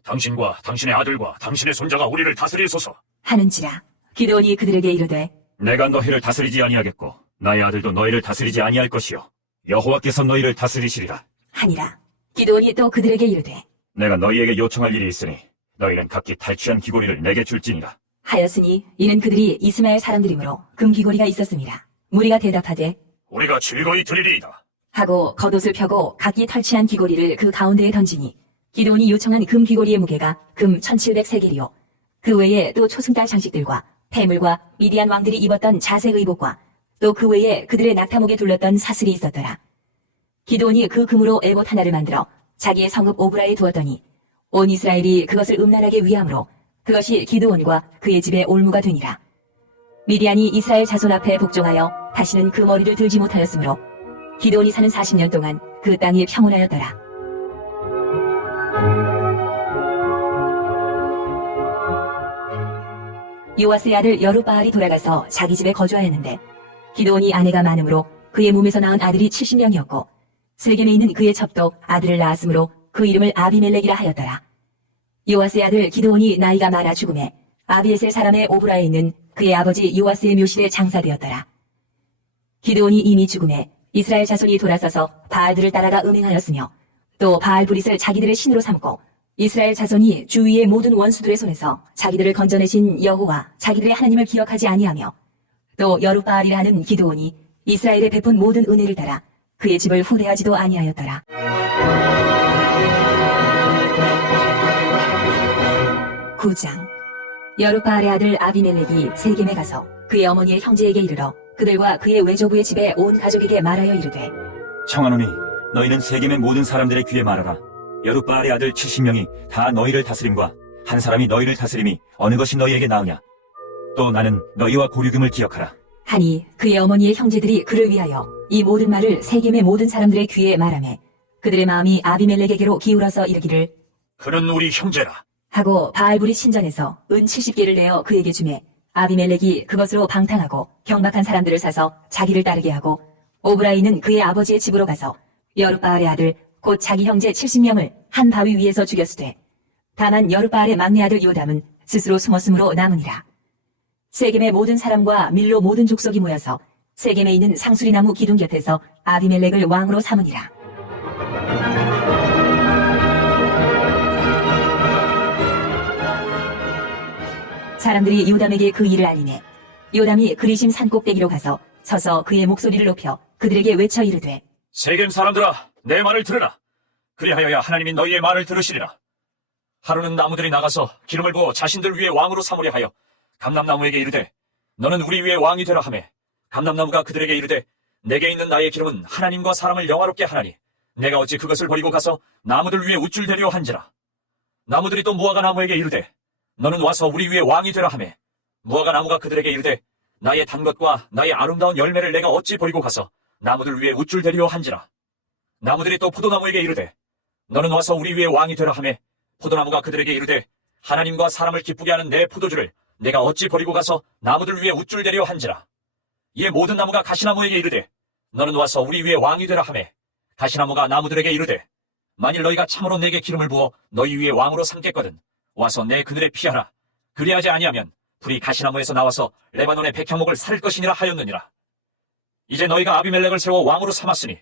당신과 당신의 아들과 당신의 손자가 우리를 다스리소서. 하는지라. 기드온이 그들에게 이르되 내가 너희를 다스리지 아니하겠고 나의 아들도 너희를 다스리지 아니할 것이요 여호와께서 너희를 다스리시리라. 하니라. 기드온이 또 그들에게 이르되 내가 너희에게 요청할 일이 있으니 너희는 각기 탈취한 귀고리를 내게 줄지니라. 하였으니 이는 그들이 이스마엘 사람들이므로 금귀고리가 있었습니다. 무리가 대답하되 우리가 즐거이 드리리이다. 하고 겉옷을 펴고 각기 털치한 귀고리를 그 가운데에 던지니 기드온이 요청한 금 귀고리의 무게가 금 1700세겔이요 그 외에 또 초승달 장식들과 폐물과 미디안 왕들이 입었던 자색 의복과 또 그 외에 그들의 낙타목에 둘렀던 사슬이 있었더라. 기드온이 그 금으로 에봇 하나를 만들어 자기의 성읍 오브라에 두었더니 온 이스라엘이 그것을 음란하게 위함으로 그것이 기드온과 그의 집의 올무가 되니라. 미디안이 이스라엘 자손 앞에 복종하여 다시는 그 머리를 들지 못하였으므로 기드온이 사는 40년 동안 그 땅이 평온하였더라. 요아스의 아들 여룻바알이 돌아가서 자기 집에 거주하였는데 기드온이 아내가 많으므로 그의 몸에서 낳은 아들이 70명이었고 세겜에 있는 그의 첩도 아들을 낳았으므로 그 이름을 아비멜렉이라 하였더라. 요아스의 아들 기드온이 나이가 많아 죽음에 아비에셀 사람의 오브라에 있는 그의 아버지 요아스의 묘실에 장사되었더라. 기드온이 이미 죽음에 이스라엘 자손이 돌아서서 바알들을 따라가 음행하였으며 또 바알 브릿을 자기들의 신으로 삼고 이스라엘 자손이 주위의 모든 원수들의 손에서 자기들을 건져내신 여호와 자기들의 하나님을 기억하지 아니하며 또 여룻바알이라 하는 기드온이 이스라엘에 베푼 모든 은혜를 따라 그의 집을 후대하지도 아니하였더라. (9장) 여룻바알의 아들 아비멜렉이 세겜에 가서 그의 어머니의 형제에게 이르러 그들과 그의 외조부의 집에 온 가족에게 말하여 이르되 청하노니 너희는 세겜의 모든 사람들의 귀에 말하라. 여룻바알의 아들 70명이 다 너희를 다스림과 한 사람이 너희를 다스림이 어느 것이 너희에게 나으냐? 또 나는 너희와 고류금을 기억하라. 하니 그의 어머니의 형제들이 그를 위하여 이 모든 말을 세겜의 모든 사람들의 귀에 말하매 그들의 마음이 아비멜렉에게로 기울어서 이르기를 그는 우리 형제라. 하고 바알브릿 신전에서 은 70개를 내어 그에게 주매 아비멜렉이 그것으로 방탕하고 경박한 사람들을 사서 자기를 따르게 하고 오브라에 있는 그의 아버지의 집으로 가서 여룻바알의 아들 곧 자기 형제 70명을 한 바위 위에서 죽였으되 다만 여룻바알의 막내 아들 요담은 스스로 숨었으므로 남으니라. 세겜의 모든 사람과 밀로 모든 족속이 모여서 세겜에 있는 상수리나무 기둥 곁에서 아비멜렉을 왕으로 삼으니라. 사람들이 요담에게 그 일을 알리매 요담이 그리심 산 꼭대기로 가서 서서 그의 목소리를 높여 그들에게 외쳐 이르되 세겜 사람들아, 내 말을 들으라. 그리하여야 하나님이 너희의 말을 들으시리라. 하루는 나무들이 나가서 기름을 부어 자신들 위에 왕으로 삼으려 하여 감람나무에게 이르되 너는 우리 위에 왕이 되라 하매 감람나무가 그들에게 이르되 내게 있는 나의 기름은 하나님과 사람을 영화롭게 하나니 내가 어찌 그것을 버리고 가서 나무들 위에 우쭐대려 한지라. 나무들이 또 무화과 나무에게 이르되 너는 와서 우리 위에 왕이 되라 하매 무화과 나무가 그들에게 이르되 나의 단 것과 나의 아름다운 열매를 내가 어찌 버리고 가서 나무들 위에 우쭐대려 한지라. 나무들이 또 포도나무에게 이르되 너는 와서 우리 위에 왕이 되라 하매 포도나무가 그들에게 이르되 하나님과 사람을 기쁘게 하는 내 포도주를 내가 어찌 버리고 가서 나무들 위에 우쭐대려 한지라. 이에 모든 나무가 가시나무에게 이르되 너는 와서 우리 위에 왕이 되라 하매 가시나무가 나무들에게 이르되 만일 너희가 참으로 내게 기름을 부어 너희 위에 왕으로 삼겠거든 와서 내 그늘에 피하라. 그리하지 아니하면 불이 가시나무에서 나와서 레바논의 백향목을 살 것이니라 하였느니라. 이제 너희가 아비멜렉을 세워 왕으로 삼았으니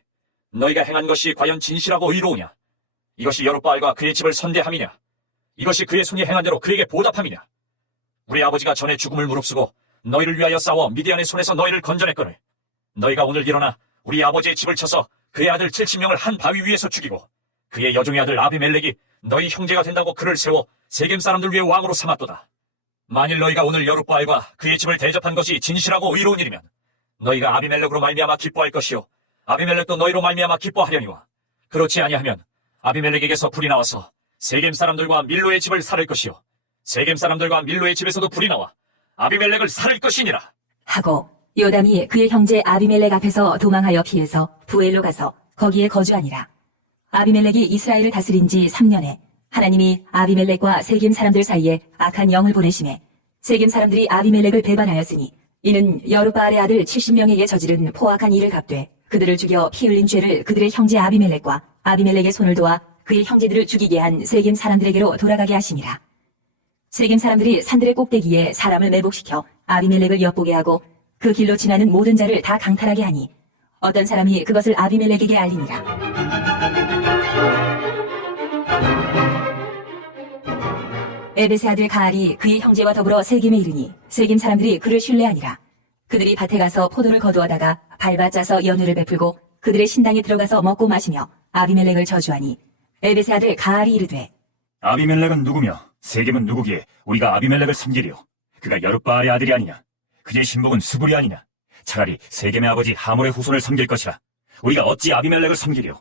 너희가 행한 것이 과연 진실하고 의로우냐? 이것이 여룻바알과 그의 집을 선대함이냐? 이것이 그의 손이 행한 대로 그에게 보답함이냐? 우리 아버지가 전에 죽음을 무릅쓰고 너희를 위하여 싸워 미디안의 손에서 너희를 건져냈거늘 너희가 오늘 일어나 우리 아버지의 집을 쳐서 그의 아들 70명을 한 바위 위에서 죽이고 그의 여종의 아들 아비멜렉이 너희 형제가 된다고 그를 세워 세겜 사람들 위에 왕으로 삼았도다. 만일 너희가 오늘 여룻바알과 그의 집을 대접한 것이 진실하고 의로운 일이면 너희가 아비멜렉으로 말미암아 기뻐할 것이요 아비멜렉도 너희로 말미암아 기뻐하려니와 그렇지 아니하면 아비멜렉에게서 불이 나와서 세겜 사람들과 밀로의 집을 살을 것이요 세겜 사람들과 밀로의 집에서도 불이 나와 아비멜렉을 살을 것이니라. 하고 요담이 그의 형제 아비멜렉 앞에서 도망하여 피해서 부엘로 가서 거기에 거주하니라. 아비멜렉이 이스라엘을 다스린 지 3년에 하나님이 아비멜렉과 세겜 사람들 사이에 악한 영을 보내심에 세겜 사람들이 아비멜렉을 배반하였으니 이는 여룻바알의 아들 70명에게 저지른 포악한 일을 갚되 그들을 죽여 피 흘린 죄를 그들의 형제 아비멜렉과 아비멜렉의 손을 도와 그의 형제들을 죽이게 한 세겜 사람들에게로 돌아가게 하심이라. 세겜 사람들이 산들의 꼭대기에 사람을 매복시켜 아비멜렉을 엿보게 하고 그 길로 지나는 모든 자를 다 강탈하게 하니 어떤 사람이 그것을 아비멜렉에게 알리니라. 에베스 아들 가알이 그의 형제와 더불어 세겜에 이르니 세겜 사람들이 그를 신뢰하니라. 그들이 밭에 가서 포도를 거두어다가 밟아 짜서 연회를 베풀고 그들의 신당에 들어가서 먹고 마시며 아비멜렉을 저주하니 에베스 아들 가알이 이르되 아비멜렉은 누구며 세겜은 누구기에 우리가 아비멜렉을 섬기리요? 그가 여룻바알의 아들이 아니냐? 그의 신복은 스불이 아니냐? 차라리 세겜의 아버지 하몰의 후손을 섬길 것이라. 우리가 어찌 아비멜렉을 섬기리요?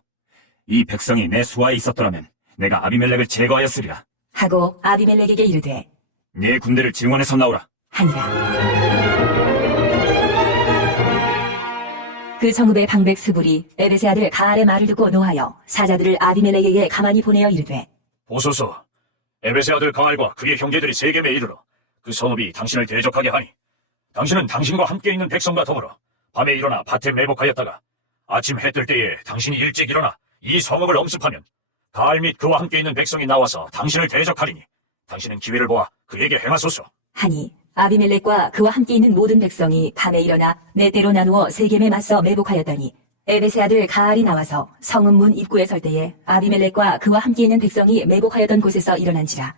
이 백성이 내 수하에 있었더라면 내가 아비멜렉을 제거하였으리라. 하고 아비멜렉에게 이르되 네 군대를 증원해서 나오라. 하니라. 그 성읍의 방백 스불이 에베스 아들 가알의 말을 듣고 노하여 사자들을 아비멜렉에게 가만히 보내어 이르되 보소서, 에베스 아들 가알과 그의 형제들이 세겜에 이르러 그 성읍이 당신을 대적하게 하니 당신은 당신과 함께 있는 백성과 더불어 밤에 일어나 밭에 매복하였다가 아침 해 뜰 때에 당신이 일찍 일어나 이 성읍을 엄습하면 가알 및 그와 함께 있는 백성이 나와서 당신을 대적하리니 당신은 기회를 보아 그에게 행하소서. 하니 아비멜렉과 그와 함께 있는 모든 백성이 밤에 일어나 네 때로 나누어 세겜에 맞서 매복하였더니 에베스 아들 가알이 나와서 성읍 문 입구에 설 때에 아비멜렉과 그와 함께 있는 백성이 매복하였던 곳에서 일어난지라.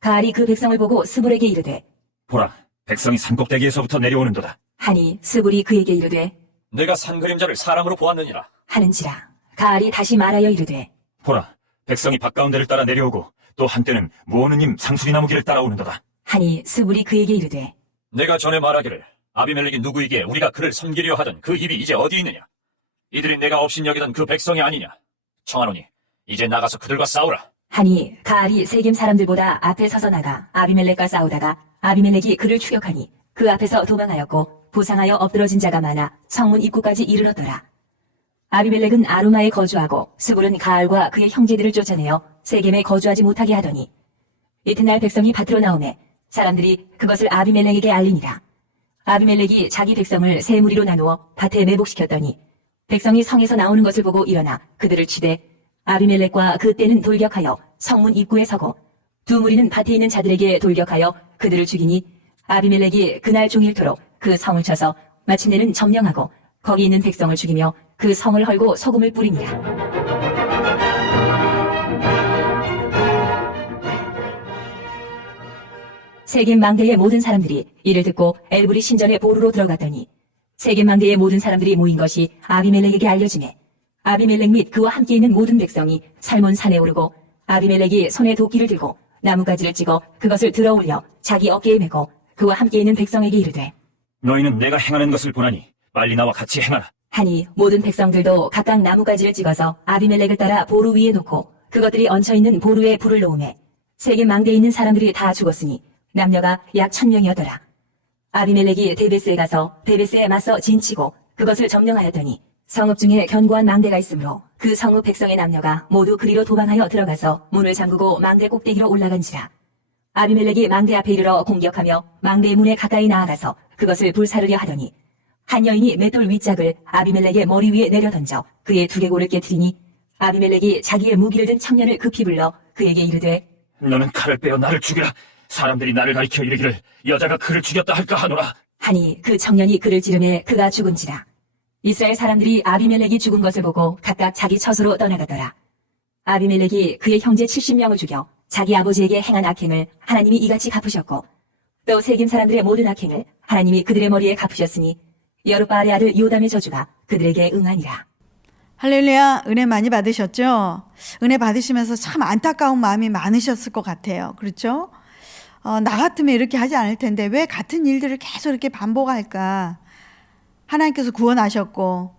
가알이 그 백성을 보고 스불에게 이르되 보라, 백성이 산꼭대기에서부터 내려오는도다. 하니 스불이 그에게 이르되 내가 산 그림자를 사람으로 보았느니라. 하는지라. 가알이 다시 말하여 이르되 보라, 백성이 밭가운데를 따라 내려오고 또 한때는 무오느님 상수리나무 길을 따라오는도다. 하니 스불이 그에게 이르되 내가 전에 말하기를 아비멜렉이 누구이기에 우리가 그를 섬기려 하던 그 입이 이제 어디 있느냐? 이들이 내가 업신여기던 그 백성이 아니냐? 청하노니 이제 나가서 그들과 싸우라. 하니 가알이 세겜 사람들보다 앞에 서서 나가 아비멜렉과 싸우다가 아비멜렉이 그를 추격하니 그 앞에서 도망하였고 부상하여 엎드러진 자가 많아 성문 입구까지 이르렀더라. 아비멜렉은 아루마에 거주하고 스불은 가알과 그의 형제들을 쫓아내어 세겜에 거주하지 못하게 하더니 이튿날 백성이 밭으로 나오매 사람들이 그것을 아비멜렉에게 알리니라. 아비멜렉이 자기 백성을 세 무리로 나누어 밭에 매복시켰더니 백성이 성에서 나오는 것을 보고 일어나 그들을 치되 아비멜렉과 그 떼는 돌격하여 성문 입구에 서고 두 무리는 밭에 있는 자들에게 돌격하여 그들을 죽이니 아비멜렉이 그날 종일토록 그 성을 쳐서 마침내는 점령하고 거기 있는 백성을 죽이며 그 성을 헐고 소금을 뿌리니라. 세겜 망대의 모든 사람들이 이를 듣고 엘브리 신전의 보루로 들어갔더니 세겜 망대의 모든 사람들이 모인 것이 아비멜렉에게 알려지매 아비멜렉 및 그와 함께 있는 모든 백성이 살몬 산에 오르고 아비멜렉이 손에 도끼를 들고 나뭇가지를 찍어 그것을 들어올려 자기 어깨에 메고 그와 함께 있는 백성에게 이르되 너희는 내가 행하는 것을 보나니 빨리 나와 같이 행하라. 하니 모든 백성들도 각각 나뭇가지를 찍어서 아비멜렉을 따라 보루 위에 놓고 그것들이 얹혀있는 보루에 불을 놓으매 세겜 망대에 있는 사람들이 다 죽었으니 남녀가 약 1000명이었더라. 아비멜렉이 데베스에 가서 데베스에 맞서 진치고 그것을 점령하였더니 성읍 중에 견고한 망대가 있으므로 그 성읍 백성의 남녀가 모두 그리로 도망하여 들어가서 문을 잠그고 망대 꼭대기로 올라간지라. 아비멜렉이 망대 앞에 이르러 공격하며 망대의 문에 가까이 나아가서 그것을 불사르려 하더니 한 여인이 맷돌 윗짝을 아비멜렉의 머리 위에 내려 던져 그의 두개골을 깨트리니 아비멜렉이 자기의 무기를 든 청년을 급히 불러 그에게 이르되 너는 칼을 빼어 나를 죽이라. 사람들이 나를 가리켜 이르기를 여자가 그를 죽였다 할까 하노라. 하니 그 청년이 그를 찌르매 그가 죽은지라. 이스라엘 사람들이 아비멜렉이 죽은 것을 보고 각각 자기 처소로 떠나가더라. 아비멜렉이 그의 형제 70명을 죽여 자기 아버지에게 행한 악행을 하나님이 이같이 갚으셨고 또 세겜 사람들의 모든 악행을 하나님이 그들의 머리에 갚으셨으니 여룻바알의 아들 요담의 저주가 그들에게 응하니라. 할렐루야, 은혜 많이 받으셨죠? 은혜 받으시면서 참 안타까운 마음이 많으셨을 것 같아요. 그렇죠? 나 같으면 이렇게 하지 않을 텐데 왜 같은 일들을 계속 이렇게 반복할까? 하나님께서 구원하셨고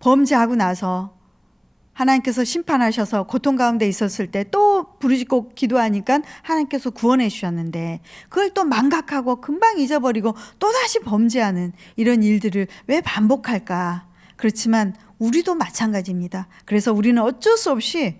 범죄하고 나서 하나님께서 심판하셔서 고통 가운데 있었을 때 또 부르짖고 기도하니까 하나님께서 구원해 주셨는데 그걸 또 망각하고 금방 잊어버리고 또다시 범죄하는 이런 일들을 왜 반복할까? 그렇지만 우리도 마찬가지입니다. 그래서 우리는 어쩔 수 없이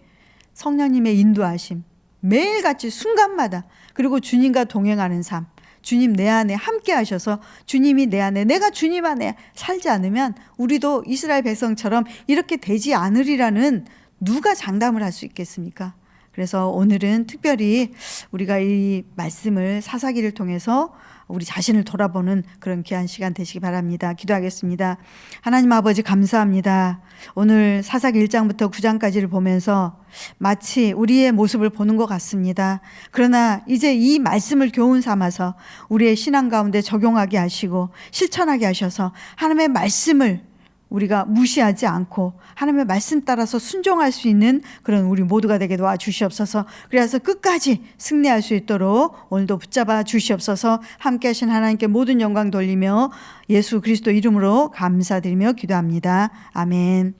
성령님의 인도하심, 매일같이 순간마다 그리고 주님과 동행하는 삶, 주님 내 안에 함께 하셔서 주님이 내 안에 내가 주님 안에 살지 않으면 우리도 이스라엘 백성처럼 이렇게 되지 않으리라는 누가 장담을 할 수 있겠습니까? 그래서 오늘은 특별히 우리가 이 말씀을 사사기를 통해서 우리 자신을 돌아보는 그런 귀한 시간 되시기 바랍니다. 기도하겠습니다. 하나님 아버지 감사합니다. 오늘 사사기 1장부터 9장까지를 보면서 마치 우리의 모습을 보는 것 같습니다. 그러나 이제 이 말씀을 교훈 삼아서 우리의 신앙 가운데 적용하게 하시고 실천하게 하셔서 하나님의 말씀을 우리가 무시하지 않고 하나님의 말씀 따라서 순종할 수 있는 그런 우리 모두가 되게 도와주시옵소서. 그래서 끝까지 승리할 수 있도록 오늘도 붙잡아 주시옵소서. 함께 하신 하나님께 모든 영광 돌리며 예수 그리스도 이름으로 감사드리며 기도합니다. 아멘.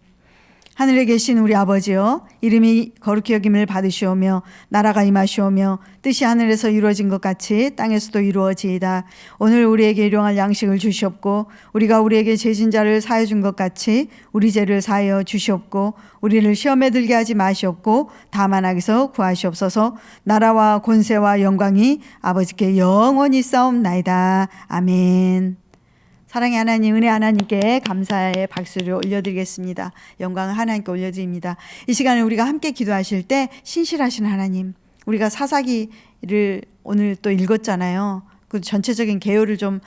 하늘에 계신 우리 아버지여, 이름이 거룩히 여김을 받으시오며 나라가 임하시오며 뜻이 하늘에서 이루어진 것 같이 땅에서도 이루어지이다. 오늘 우리에게 일용할 양식을 주시옵고 우리가 우리에게 죄진 자를 사하여 준 것 같이 우리 죄를 사하여 주시옵고 우리를 시험에 들게 하지 마시옵고 다만 악에서 구하시옵소서. 나라와 권세와 영광이 아버지께 영원히 싸움나이다. 아멘. 사랑의 하나님, 은혜 하나님께 감사의 박수를 올려드리겠습니다. 영광을 하나님께 올려드립니다. 이 시간에 우리가 함께 기도하실 때 신실하신 하나님, 우리가 사사기를 오늘 또 읽었잖아요. 그 전체적인 개요를 좀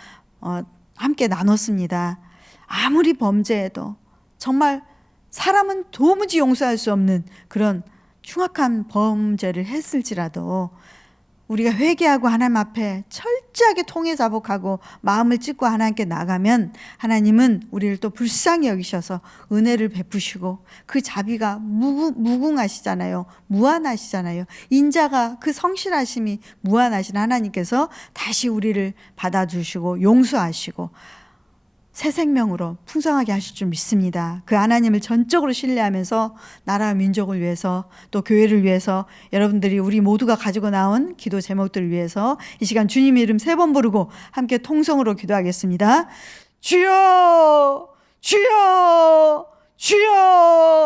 함께 나눴습니다. 아무리 범죄해도 정말 사람은 도무지 용서할 수 없는 그런 흉악한 범죄를 했을지라도 우리가 회개하고 하나님 앞에 철저하게 통회자복하고 마음을 찢고 하나님께 나가면 하나님은 우리를 또 불쌍히 여기셔서 은혜를 베푸시고 그 자비가 무궁하시잖아요. 무한하시잖아요. 인자가 그 성실하심이 무한하신 하나님께서 다시 우리를 받아주시고 용서하시고 새 생명으로 풍성하게 하실 줄 믿습니다. 그 하나님을 전적으로 신뢰하면서 나라와 민족을 위해서 또 교회를 위해서 여러분들이 우리 모두가 가지고 나온 기도 제목들을 위해서 이 시간 주님 이름 3번 부르고 함께 통성으로 기도하겠습니다. 주여 주여 주여